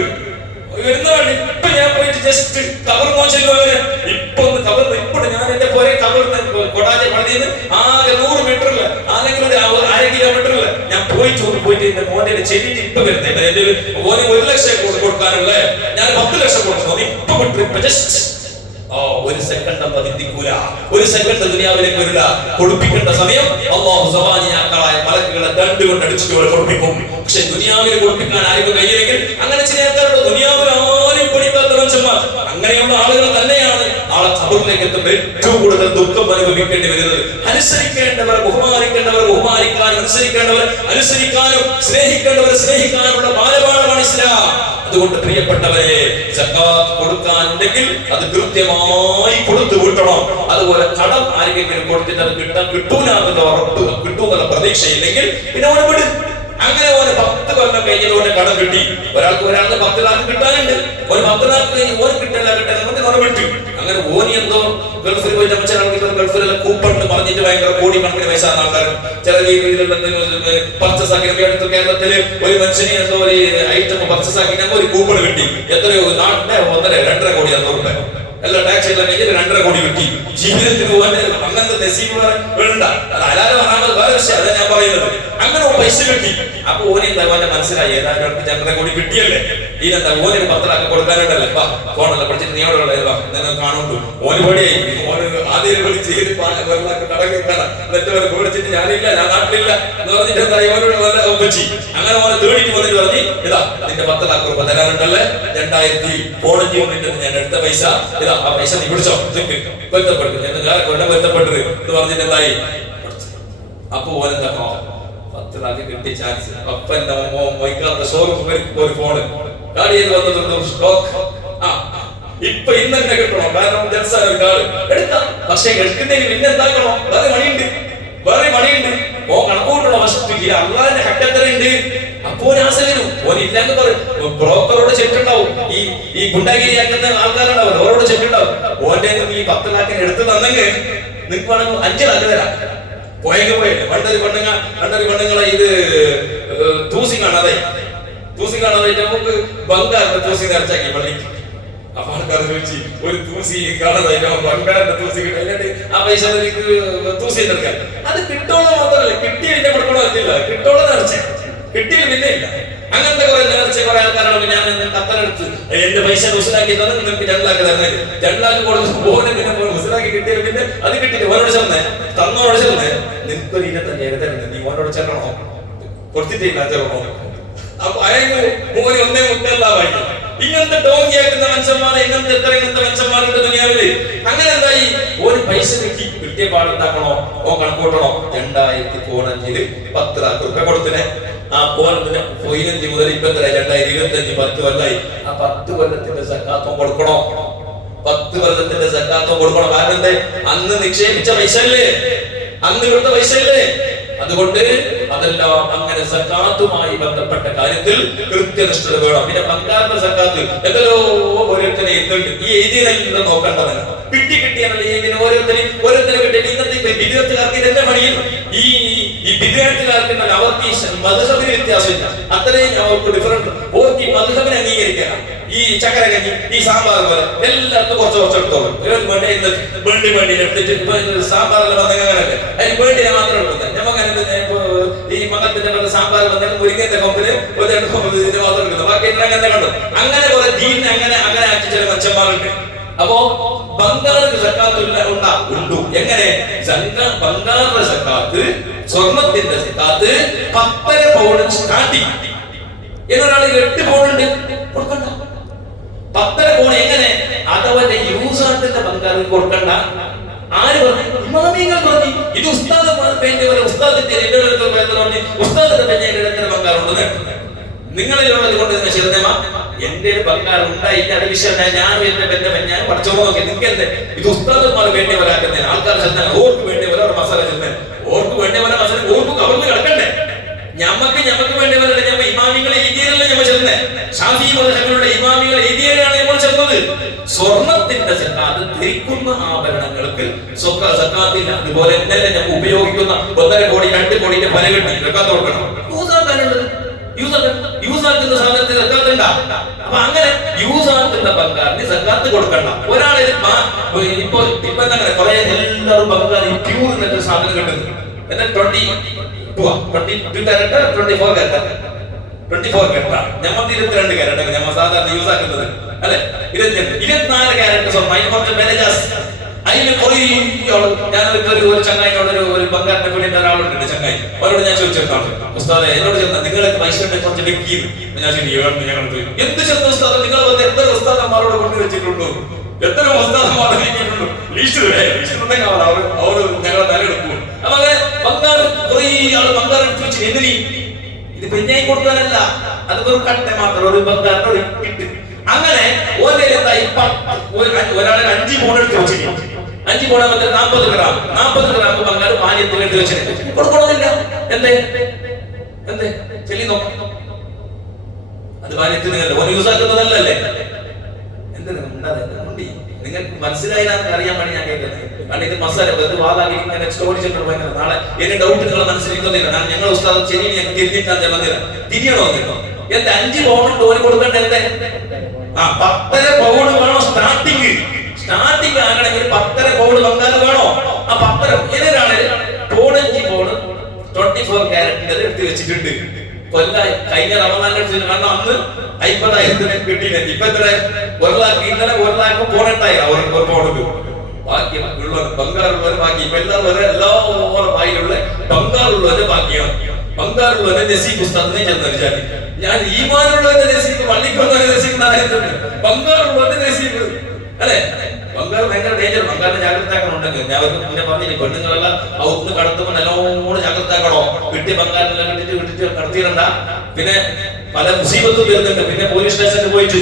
വരുന്നതാണ്. ഇപ്പൊ ഞാൻ പോയിട്ട് ജസ്റ്റ് കബർ മോശമല്ലോ, ഇപ്പൊ കബർ ഇപ്പൊ ഞാൻ എന്റെ പോലെ കബറിന് കൊടാജ പള്ളിയിൽ നിന്ന് ആകെ 100 മീറ്ററില്ല അല്ലെങ്കിൽ ഒരു 1/2 കിലോമീറ്ററില്ല ഞാൻ പോയിട്ട് എന്റെ മോന്റെ ചെവിട്ട് ഇപ്പൊ വരുന്നത് എന്റെ മോന് 1 ലക്ഷം കൊടുക്കാനുള്ള ഞാൻ 10 ലക്ഷം കൊടുക്കുന്നു. ഇപ്പൊ വിട്ടു, ഇപ്പൊ ജസ്റ്റ് ഒരു സെക്കൻഡ് പതിക്കൂല, ഒരു സെക്കൻഡ് ദുനിയാവിലേക്ക് വരില്ല. കൊടുപ്പിക്കേണ്ട സമയം അല്ലാഹു സബാനിയാക്കളായ മലക്കുകളെ ദണ്ട് കൊണ്ട് അടിച്ചിട്ട് കൊടുപ്പിക്കും. പക്ഷെ ദുനിയാവിൽ കൊടുപ്പിക്കാൻ ആർക്കും കഴിയില്ലെങ്കിൽ അങ്ങനെ ചില ആൾക്കാരുടെ ദുനിയാവിൽ ആരും പഠിക്കാത്ത മനുഷ്യന്മാർ, അങ്ങനെയുള്ള ആളുകൾ തന്നെയാണ് നാളെ ഖബറിലേക്ക് എത്തുമ്പോൾ ഏറ്റവും കൂടുതൽ ദുഃഖം അനുഭവിക്കേണ്ടി വരുന്നത്. അനുസരിക്കേണ്ടവർ ബഹുമാനിക്കേണ്ടവർ ബഹുമാനിക്കാനും അനുസരിക്കേണ്ടവർ അനുസരിക്കാനും സ്നേഹിക്കേണ്ടവർ സ്നേഹിക്കാനുള്ള ബാലപാഠമാണ് ഇസ്ലാം. അതുകൊണ്ട് പ്രിയപ്പെട്ടവരെ, സക്കാത്ത് കൊടുക്കാനുണ്ടെങ്കിൽ അത് കൃത്യമായി കൊടുത്തു വിട്ടണം. അതുപോലെ കടം ആരെങ്കിലും കൊടുത്തിട്ട് അത് കിട്ടൂല എന്നുള്ള ഉറപ്പ്, കിട്ടൂന്നുള്ള പ്രതീക്ഷയില്ലെങ്കിൽ പിന്നെ ഓനെ വിട്. അങ്ങനെ ഓന് 10 കൊല്ലം കഴിഞ്ഞതോടെ കടം കിട്ടി. ഒരാൾക്ക് 10 ലാഖ് കിട്ടാനുണ്ട്, ഒരു 10 ലാഖ് കഴിഞ്ഞ് ഓന് കിട്ടാൻ ഓനെ വിട്ടു. അങ്ങനെ ഓനി എന്തോ ഗൾഫിൽ പോയിട്ട് ഗൾഫിലുള്ള കൂപ്പൺ പറഞ്ഞിട്ട് ഭയങ്കര കോടിക്കണക്കിന് പൈസ ആൾക്കാർ ചില രീതിയിലുള്ള പർച്ചേസ് ആക്കി. അടുത്ത കേരളത്തില് ഒരു മനുഷ്യന് എന്തോ ഒരു ഐറ്റം പർച്ചേസ് ആക്കി ഒരു കൂപ്പൺ കിട്ടി. എത്രയോ നാട്ടിലെ 1.5-2.5 കോടി രൂപ എല്ലാ ടാക്സ് എല്ലാം കഴിഞ്ഞ് 2.5 കോടി കിട്ടി. ജീവിതത്തിൽ അങ്ങനത്തെ നസീബ് വേണ്ട, അത് ഹലാൽ ഹറാമത് വേറെ വിഷയം, അതാ ഞാൻ പറയുന്നത്. അങ്ങനെ പൈസ കിട്ടി. അപ്പൊ ഓനെന്താ ഓന്റെ മനസ്സിലായി, ഏതാണ്ട് 2.5 കോടി കിട്ടിയല്ലേ, ഇതിനെന്താ ഓന് 10 ലാഖ് കൊടുക്കാനുണ്ടല്ലേ, വാ ഫോണെല്ലാം പഠിച്ചിട്ട് നീ അവിടെ നിങ്ങൾ കാണുന്നു. ഓന് പേടിയായി. ഓന് ആദ്യം വിളിച്ച് കടങ്ങിട്ടാണ് എന്നിട്ട് വിളിച്ചിട്ട് ഞാനില്ല, ഞാൻ നാട്ടിലില്ല എന്ന് പറഞ്ഞിട്ട് എന്താ ഓനോട് ഒപ്പിച്ച് അങ്ങനെ ഓനെ തേടിയിട്ട് വന്നിട്ട് പറഞ്ഞ് ഇതാ നിന്റെ 10 ലാഖ് രൂപ തരാനുണ്ടല്ലേ, 2014 വന്നിട്ട് ഞാൻ എടുത്ത പൈസ ഇതാ, ആ പൈസ നീ പിടിച്ചോ, പൊരുത്തപ്പെട്ടു കൊല്ലം പൊരുത്തപ്പെട്ടത് എന്ന് പറഞ്ഞിട്ട് എന്തായി. അപ്പൊ ഓനെന്താ 10 ലാഖ് കിട്ടി ചാൻസ്. അപ്പൊ എന്റെ മൊയ്ക്കാത്ത ഷോറൂം ഒരു ഫോണ് ഗാഡിയിൽ വന്നിട്ടുണ്ട് സ്റ്റോക്ക്. ഇപ്പൊ ഇന്നെ കിട്ടണം, കാരണം ജനസാൻ ഒരു കാള് എടുക്കാം. പക്ഷെ എടുക്കുന്നതിന് പിന്നെ എന്താക്കണോ, വേറെ മണിയുണ്ട്. ഓ കണക്കൂട്ടണോ വശത്തേക്ക് അള്ളാന്റെ ഹക്കത്തലുണ്ട്. അപ്പോ ആസലും ഓനില്ലെന്ന് പറയും. ബ്രോക്കറോട് ചെട്ടുണ്ടാവും, ഈ ഗുണ്ടാഗിരിയാക്കുന്ന ആൾക്കാരുണ്ടാവും, ഓരോട് ചെട്ടുണ്ടാവും. ഓന്റെ ഈ 10 ലാഖിന് എടുത്ത് തന്നെങ്കിൽ നിങ്ങൾക്ക് വേണമെങ്കിൽ 5 ലാഖ് തരാം. പോയെങ്കിൽ പോയല്ലേ. പണ്ടൊരു പെണ്ണുങ്ങളെ ഇത് തൂസി കാണാതെ നമുക്ക് ബംഗാറിന്റെ തൂസി നിറച്ചാക്കി പള്ളിക്ക്. അപ്പൊ ആൾക്കാർ ചോദിച്ചു, ഒരു തൂസി കാണാതെ ബംഗാറിന്റെ തൂസി കിട്ടാൻ ആ പൈസ എനിക്ക് തൂസി എടുക്കാൻ. അത് കിട്ടോളം മാത്രമല്ല, കിട്ടിയ എന്നെ കൊടുക്കണോ എന്നില്ല, കിട്ടോളം നിറച്ച കിട്ടിയ പിന്നെ ഇല്ല. അങ്ങനത്തെ കുറെ നേർച്ച കുറെ ആൾക്കാരാണ്. ഞാൻ കത്തനെടുത്ത് എന്റെ പൈസ മുസ്ലാക്കി തന്നെ നിങ്ങൾക്ക് 2 ലാഖ് തരുന്നത്. 2 ലാഖ് കൊടുത്ത് പോലെ പിന്നെ മുസ്ലാക്കി കിട്ടിയാൽ പിന്നെ അത് കിട്ടിയിട്ട് ഓനോട് ചെന്നേ തന്നോട് ചെന്നേ നിനക്കൊരു 25,000 തരുന്നത്, നീ ഓനോട് ചെല്ലണോ കൊടുത്തിട്ടില്ല ചെല്ലണോ അപ്പൊ അയങ്ങ് മോനെ ഒന്നേ മുക്കല്ലാവായി. ഇങ്ങനത്തെ ഡോങ്ങിയാക്കുന്ന മനുഷ്യന്മാരെ ഇങ്ങനത്തെ മനുഷ്യന്മാരുടെ ദുനിയാവില്. അങ്ങനെ എന്തായി, ഒരു പൈസ കിട്ടിയ പാടുണ്ടാക്കണോ, ഓ കണക്കൂട്ടണോ, 2015 10 लाख रुपए കൊടുത്തിനെ. ആ പോലത്തിന് 15 മുതൽ ഇപ്പൊ 2025 10 കൊല്ലായി. ആ 10 കൊല്ലത്തിന്റെ സക്കാത്തും കൊടുക്കണോ, 10 കൊല്ലത്തിന്റെ സക്കാത്തും കൊടുക്കണം. കാരണം എന്താ, അന്ന് നിക്ഷേപിച്ച പൈസ അല്ലേ, അന്ന് കൊടുത്ത പൈസ അല്ലേ. അതുകൊണ്ട് അതെല്ലാം അങ്ങനെ സക്കാത്തുമായി ബന്ധപ്പെട്ട കാര്യത്തിൽ കൃത്യനിഷ്ഠത വേണം. പിന്നെ പങ്കാളിത്ത സക്കാത്ത് എന്തല്ലോ ഓരോരുത്തരെ ഈ എഴുതിയെല്ലാം നോക്കേണ്ടതാണ്. കിട്ടിയാണല്ലോ ഇതിന് ഓരോരുത്തരെ കിട്ടിയ. ഇന്നത്തെ വിദ്യാർത്ഥികാർക്ക് ഇതെന്നെ പണിയും. ഈ വിദ്യാർത്ഥികാർക്ക് അവർക്ക് ഈ മദ്ഹബിന് വ്യത്യാസമില്ല, അത്രയും അവർക്ക് ഡിഫറൻറ്റ്. ഓർക്ക് ഈ മദ്ഹബിനെ അംഗീകരിക്കണം. ഈ ചക്കര കഞ്ഞി, ഈ സാമ്പാർ പോലെ എല്ലാവർക്കും കുറച്ച് എടുത്തോളും. വേണ്ടി എടുത്തിട്ട് സാമ്പാറെല്ലാം വന്നെങ്കിൽ അങ്ങനല്ലേ, അതിന് വേണ്ടിനെ മാത്രം എടുക്കുന്നത്. ഞമ്മങ്ങനെ ഈ മകത്തിന്റെ സാമ്പാർ വന്നാൽ മുരിങ്ങന്റെ കൊമ്പിന് ഇതിന്റെ മാത്രം എടുക്കുന്നത്, ബാക്കി അങ്ങനെ കണ്ടു. അങ്ങനെ കുറെ ദീനിനെ അങ്ങനെ ആക്കി ചില മനുഷ്യന്മാരുണ്ട്. അപ്പോ ബംഗാളിന്റെ സക്കാത്ത് ഉണ്ടു. എങ്ങനെ ബംഗാളിന്റെ സക്കാത്ത്, സ്വർണത്തിന്റെ സക്കാത്ത് 10.5 പൗണ്ട് സ്റ്റാർട്ടിങ്. എന്നൊരാൾ 8 പൗണ്ട് കൊടുക്കണ്ട. 10.5 പൗണ്ട് എങ്ങനെ? അതവന്റെ യൂസാട്ടിന്റെ ബംഗാളിൽ കൊടുക്കണ്ട. ആര് പറഞ്ഞു? ഇമാമിങ്ങൾ പറഞ്ഞു. ഇത് ഉസ്താദന്മാർ വേണ്ടി പോലെ ഉസ്താദിന്റെ ഉസ്താദിന്റെ പെഞ്ഞ ബംഗാളുണ്ട്. നിങ്ങളിലുള്ളത് കൊണ്ട് ശരിതമ എന്റെ ഒരു ബംഗാൾ ഉണ്ടായില്ല. അത് വിഷയം ഞാനും എന്റെ പെഞ്ഞാൻ പഠിച്ചോ നോക്കി. നിങ്ങൾക്ക് എന്ത് ഇത് ഉസ്താദന്മാർ വേണ്ടി പോലെ ആക്കുന്നതിന് ആൾക്കാർ ചെന്നാൽ ഓർക്ക് വേണ്ടി പോലെ ഒരു മസാല ചെന്നാൽ ഓർക്ക് വേണ്ടി പോലെ മസാല ഓർക്ക് കവർന്ന് കിടക്കണ്ടേ. ഞമ്മക്ക് വേണ്ടി പോലെ ഞമ്മ ഇമാമികളെ എഴുതിയതല്ല ഞമ്മ ചെന്നേ. ഷാഫി മദ്ഹബിലുള്ള ഇമാമികളെ എഴുതിയാണ് നമ്മൾ ചെന്നത്. സ്വർണത്തിന്റെ സക്കാത്ത്, ധരിക്കുന്ന ആഭരണങ്ങൾക്ക് സക്കാത്തില്ല. അതുപോലെ തന്നെ ഞമ്മ ഉപയോഗിക്കുന്ന 1.5 കോടി 2 കോടിന്റെ പല കിട്ടി സക്കാത്ത് കൊടുക്കണം. യൂസാക്കുന്ന സാധനത്തിന് സക്കാത്ത് ഉണ്ടാ. അപ്പൊ അങ്ങനെ യൂസാക്കുന്ന ബംഗാളിന് സക്കാത്ത് കൊടുക്കണം. ഒരാളെ ഇപ്പൊ അങ്ങനെ കുറെ എല്ലാവരും ബംഗാൾ പ്യൂർ എന്നൊരു സാധനം കിട്ടുന്നു. എന്നാൽ 22 കാരറ്റ് 24 കാരറ്റ് 24 കാരറ്റ് ഞമ്മക്ക് 22 കാരറ്റ് ഞമ്മ സാധാരണ യൂസ് ആക്കുന്നത് അല്ലെ. 24 കാരറ്റ് സ്വർണ്ണം, അതിന് കുറച്ച് വില ജാസ്തി. അതിന് കുറെ ഞാൻ ഒരു ചങ്ങായിനോട് ഒരു ബംഗാളിന്റെ വീടിന്റെ ഒരാളുണ്ട് ചങ്ങായി. അവരോട് ഞാൻ ചോദിച്ചിരുന്നാണ്, ഉസ്താദെ എന്നോട് ചെന്ന നിങ്ങൾക്ക് പൈസ കുറച്ച് വെക്കിയത്. ഞാൻ ഞങ്ങൾ എന്ത് ചെന്ന ഉസ്താദ്, നിങ്ങൾ വന്ന് എത്ര ഉസ്താദന്മാരോട് കൊണ്ടുവച്ചിട്ടുണ്ടോ, എത്ര ഉസ്താദന്മാർ നീക്കിയിട്ടുണ്ടോ, ലീസ്റ്റ് അവര് ഞങ്ങളെ തലയെടുക്കും. അപ്പൊ അങ്ങനെ ബംഗാൾ കുറെ ആള് ബംഗാൾ എടുത്ത് വെച്ച് എന്തിനീ, ഇത് പെഞ്ഞായി കൊടുക്കാനല്ല, അത് ഒരു കട്ട മാത്രം ഒരു ബംഗാളിനോട് കിട്ടും. അങ്ങനെ ഒരാളെ 5 പൗണ്ട് എടുത്ത് വെച്ചിട്ട് 5 പൗണ്ട് 40 ഗ്രാം ബംഗാൾ മാന്യത്തിൽ എടുത്ത് വെച്ചിട്ട് കൊടുക്കണമെന്നില്ല. എന്തേ ചെല്ലി നോക്കാം. അത് മാന്യത്തിൽ നിങ്ങൾ യൂസ് ആക്കുന്നതല്ലേ. നിങ്ങൾക്ക് മനസ്സിലായില്ലാന്ന് അറിയാൻ വേണ്ടി ഞാൻ കേൾക്കുന്നത്. കാരണം ഇത് മസാല വാതാക്കി ഇങ്ങനെ സ്റ്റോറിച്ചിട്ട് ഭയങ്കര നാളെ എന്റെ ഡൗട്ട് നിങ്ങളെ മനസ്സിലിരിക്കുന്നില്ല. ഞങ്ങൾ ഉസ്താദ് ശരി ഞങ്ങൾ തിരിഞ്ഞിട്ടാൻ ചെല്ലുന്നില്ല. തിരിയണോ കേട്ടോ. എന്താ 5 പൗണ്ട് ഓന് കൊടുക്കണ്ട? എന്തേ 10.5 പൗണ്ട് വേണോ സ്റ്റാർട്ടിങ് ആകണമെങ്കിൽ 10.5 പൗണ്ട് ബംഗാൾ വേണോ? ആ 10.5 ഏതൊരാള് 5 പൗണ്ട് 24 കാരറ്റിന്റെ എടുത്ത് വെച്ചിട്ടുണ്ട്. കൊല്ലായി കഴിഞ്ഞ റമദാന്റെ അടുത്ത്. കാരണം അന്ന് 50,000 കിട്ടിയില്ല. ഇപ്പൊ എത്ര 1 लाख ഇന്നലെ 1 लाख 18,000 ഒരു പൗണ്ട്. ബാക്കി ഉള്ളത് ബംഗാളുള്ളവര് ബാക്കി. ഇപ്പൊ എല്ലാവരും വായിലുള്ള ബംഗാളുള്ളവരെ ബാക്കിയാണ്. ബംഗാളുള്ളവരെ നസീബ് ഉസ്താദിനെ ചെന്നറിയാൻ ഞാൻ ഈമാനുള്ളവരുടെ നസീബ് പള്ളിക്കൊന്നവരെ നസീബ് ബംഗാളുള്ളവരുടെ നസീബ് അല്ലെ. ബംഗാൾ ഭയങ്കര ഡേഞ്ചർ. ബംഗാളിന് ജാഗ്രതാക്കണുണ്ടെങ്കിൽ ഞാൻ അവർക്ക് മുന്നേ പറഞ്ഞില്ലേ, പെണ്ണുങ്ങളെല്ലാം ഔത്ത് കടത്തുമ്പോൾ നല്ലോണം ജാഗ്രതാക്കണോ. കിട്ടിയ ബംഗാളിനെല്ലാം വിട്ടിട്ട് കടത്തിയിടണ്ട. പിന്നെ പല മുസീബത്തും വരുന്നുണ്ട്. പിന്നെ പോലീസ് സ്റ്റേഷനിൽ പോയിട്ട്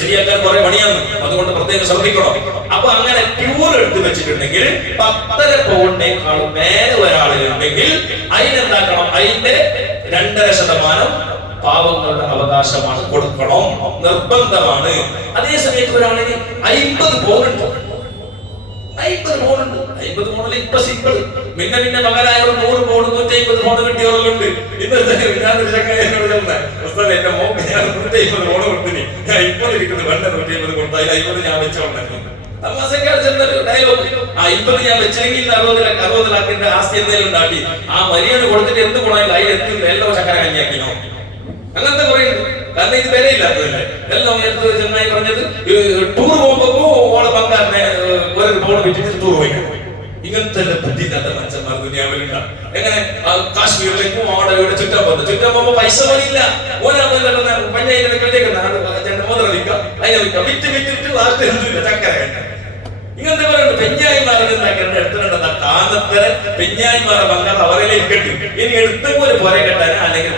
ശരിയാക്കാൻ കുറെ പണിയാണ്. അതുകൊണ്ട് പ്രത്യേകം ശ്രദ്ധിക്കണം. അപ്പൊ അങ്ങനെ പ്യൂർ എടുത്ത് വെച്ചിട്ടുണ്ടെങ്കിൽ 10.5 പൗണ്ടിനേക്കാളും മേലെ ഒരാളിലുണ്ടെങ്കിൽ അതിനെന്താക്കണം, അതിന്റെ 2.5% പാവങ്ങളുടെ അവകാശമാണ്, കൊടുക്കണം, നിർബന്ധമാണ്. അതേ സമയത്ത് ഒരാളിന് 50 പൗണ്ട് 50 പൗണ്ട് ഇപ്പൊ സിമ്പിൾ. പിന്നെ മകനായോട് 100 പൗണ്ട് 150 പൗണ്ട് കിട്ടിയവരുണ്ട്. ഇന്നത്തെ ഞാനൊരു ചങ്ങായിനോട് ചെന്ന എന്റെ മോക്ക് ഞാൻ 150 പൗണ്ട് കൊടുത്തിന്. ഞാൻ ഇപ്പോൾ ഇരിക്കുന്നത് വേണ്ട 150 കൊടുത്താൽ 50 ഞാൻ വെച്ചോണ്ടായിരുന്നു. തമാശക്കാട് ചെന്നൊരു ഡയലോഗ്. 50 ഞാൻ വെച്ചെങ്കിൽ 60 ലാഖിന്റെ ആസ്തി എന്തെങ്കിലും ഉണ്ടാക്കി ആ മര്യാദ കൊടുത്തിട്ട് എന്ത് ഗുണമില്ല. അതിൽ എന്ത് എല്ലാം ചക്കര കഞ്ഞിയാക്കിനോ. അങ്ങനത്തെ കുറെ ഉണ്ട്. കാരണം ഇത് വിലയില്ലാത്തതല്ലേ. എല്ലാം എടുത്ത് ചെന്നായി പറഞ്ഞത് ടൂർ പോകുമ്പോ ഓളെ ബംഗാളിനെ 1 പൗണ്ട് വിറ്റിട്ട് ടൂർ പോയി. ഇങ്ങനത്തെ ബുദ്ധിയില്ലാത്ത മനുഷ്യന്മാർ ദുനിയാവിലുണ്ട്. എങ്ങനെ കാശ്മീരിലേക്കും അവിടെ ഇവിടെ ചുറ്റാൻ പോകുമ്പോ പൈസ പോലില്ല. ചക്കര ഇങ്ങനത്തെ പറയുന്നത് പെഞ്ഞായിമാരെ എടുത്തിട്ടുണ്ടെന്ന കാലത്തിന് പെഞ്ഞായിമാരെ ബംഗാൾ അവരിലെ ഇരിക്കട്ടെ. ഇനി എടുത്തുപോലെ പുര കെട്ടാൻ അല്ലെങ്കിൽ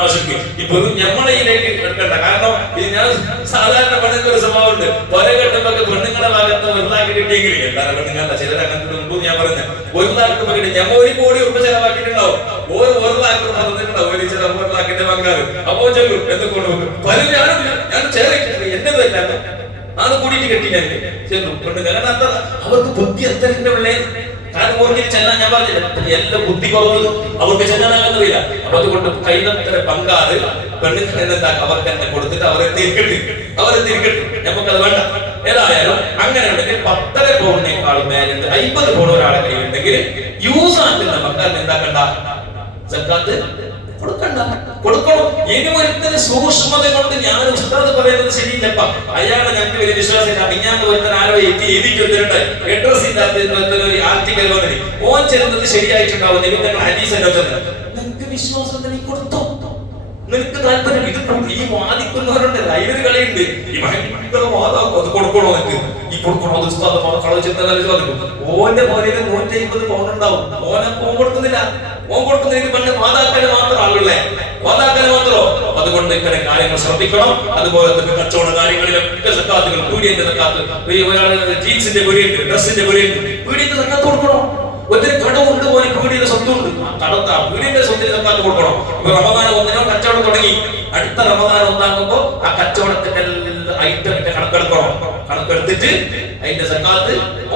ആവശ്യം ഇപ്പൊ ഞമ്മളയിലേക്ക് എടുക്കണ്ട. കാരണം ഞാൻ സാധാരണ പെണ്ണുങ്ങൾക്ക് ഒരു സ്വഭാവമുണ്ട്. പുര കെട്ടുമ്പോ പെണ്ണുങ്ങളെ ഭാഗത്ത് ഒരു ലാക്ക് കിട്ടിയെങ്കിൽ എല്ലാവരും പെണ്ണുങ്ങളുടെ ചിലർ അങ്ങനത്തെ മുമ്പ് ഞാൻ പറഞ്ഞത് ഒരു ലാക്ക് രൂപ കിട്ടി. ഞമ്മ 1 കോടി രൂപ ചെലവാക്കിയിട്ടുണ്ടാവും. ഒരു ലാക്ക് രൂപ തന്നിട്ടുണ്ടാവും. ഒരു ചില 1 ലാക്കിന്റെ ബംഗാൾ അപ്പോ ചെല്ലു എന്തുകൊണ്ട് പലരും ഞാൻ ചേർത്തിട്ടുണ്ട്. എന്റെ തന്നെ അത് കൂടിയിട്ട് കെട്ടില്ലേ ചെന്നു കൊണ്ട് കാരണം അവർക്ക് ബുദ്ധി എത്തലിന്റെ ഉള്ളേ. കാരണം ഓർക്കിന് ചെല്ലാൻ ഞാൻ പറഞ്ഞില്ല എല്ലാം ബുദ്ധി കുറവ് അവർക്ക് ചെല്ലാനാകുന്നില്ല. അപ്പൊ അതുകൊണ്ട് കൈതത്ര ബംഗാറ് പെണ്ണുങ്ങൾ എന്താ അവർക്ക് തന്നെ കൊടുത്തിട്ട് അവരെ തിരിക്കട്ടെ നമുക്കത് വേണ്ട. ഏതായാലും അങ്ങനെ ഉണ്ടെങ്കിൽ 10.5 പൗണ്ടിനേക്കാളും മേലുണ്ട് 50 പൗണ്ട് ഒരാളെ കയ്യിലുണ്ടെങ്കിൽ യൂസ് ആക്കുന്ന മക്കൾ എന്താക്കണ്ട, സക്കാത്ത് കൊടുക്കണം. ഇനി ഒരുത്തന് സൂക്ഷ്മത കൊണ്ട് ഞാൻ ഉസ്താദ് പറയുന്നത് ശരിയില്ലപ്പ. അയാളെ ഞങ്ങൾക്ക് വലിയ വിശ്വാസമില്ല. ഞാൻ ഒരുത്തൻ ആരോ എഴുതിയിട്ട് വന്നിട്ടുണ്ട് അഡ്രസ് ഇല്ലാത്ത ഒരു ആർട്ടിക്കൽ വന്നിട്ട് ഓൻ ചെല്ലുന്നത് ശരിയായിട്ടുണ്ടാവും. നിങ്ങൾ ഹദീസ് നിനക്ക് വിശ്വാസം നീ കൊടുത്തോ, നിനക്ക് താല്പര്യം. ഇത് ഈ വാദിക്കുന്നവരുണ്ട്, ലൈവിൽ കളിയുണ്ട്. ഈ ഭയങ്കര വാദം അത് കൊടുക്കണോ, നിനക്ക് ഈ കൊടുക്കണോ, അത് ഉസ്താദ് ഓന്റെ പോലെ 150 പൗണ്ട് ഉണ്ടാവും. ഓൻ കൊടുക്കുന്നില്ല. പണ്ട് മാതാക്കളെ മാത്രം ആളുകളെ മാത്രമോ. അതുകൊണ്ട് ഇത്തരം കാര്യങ്ങൾ ശ്രദ്ധിക്കണം. അതുപോലെ തന്നെ കച്ചവട കാര്യങ്ങളിലൊക്കെ സക്കാത്തുകൾ, പീഡിയന്റെ സക്കാത്ത്, ഒരാള് ജീൻസിന്റെ പീഡിയുണ്ട്, ഡ്രസ്സിന്റെ പീഡിയുണ്ട്, പീഡിയന്റെ സക്കാത്ത് കൊടുക്കണം. ഒരു കടമുണ്ട് പോലെ പീഡിയുടെ സ്വത്തുണ്ട്, പീഡിയന്റെ സ്വത്തിന് സക്കാത്ത് കൊടുക്കണം. ഇപ്പൊ റമദാൻ 1 കച്ചവടം തുടങ്ങി. അടുത്ത റമദാൻ 1 ആ കച്ചവടത്തിന്റെ ഐറ്റമിന്റെ കണക്കെടുത്തിട്ട് അതിന്റെ സക്കാത്ത്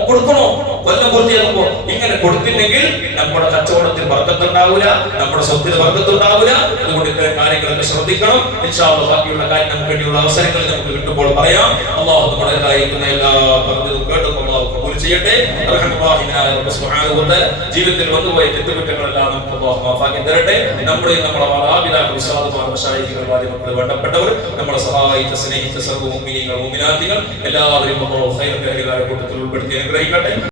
കൊടുക്കണോ. കൊല്ലം പൂർത്തിയാകുമ്പോ ഇങ്ങനെ കൊടുത്തില്ലെങ്കിൽ നമ്മുടെ കച്ചവടത്തിൽ ബർക്കത്തുണ്ടാവില്ല, നമ്മുടെ സ്വത്തിന് ബർക്കത്തുണ്ടാവില്ല. അതുകൊണ്ട് ഇത്തരം കാര്യങ്ങളൊക്കെ ശ്രദ്ധിക്കണം. ഇൻഷാ അല്ലാഹ് ബാക്കിയുള്ള കാര്യം നമുക്ക് വേണ്ടിയുള്ള അവസരങ്ങളിൽ നമുക്ക് കിട്ടുമ്പോൾ പറയാം. അല്ലാഹു നമ്മുടെ കാര്യക്കുന്ന എല്ലാ പറഞ്ഞതും കേട്ടും അല്ലാഹു കബൂൽ ചെയ്യട്ടെ. റഹ്മാനായ റബ്ബ് സുബ്ഹാനഹു വ തആല ജീവിതത്തിൽ വന്നുപോയ തെറ്റുകുറ്റങ്ങളെല്ലാം നമുക്ക് അല്ലാഹു മാഫാക്കി തരട്ടെ. നമ്മുടെ മാതാപിതാക്കൾ, ഉസ്താദുമാർ, മശായിഖുകൾ, മക്കൾ, വേണ്ടപ്പെട്ടവർ, നമ്മളെ സഹായിച്ച സ്നേഹിച്ച സർവ്വ മുഅ്മിനീങ്ങൾ, മുഅ്മിനാത്തുകൾ എല്ലാവരും അല്ലാഹു ഖൈർ കൂട്ടത്തിൽ ഉൾപ്പെടുത്തി അനുഗ്രഹിക്കട്ടെ.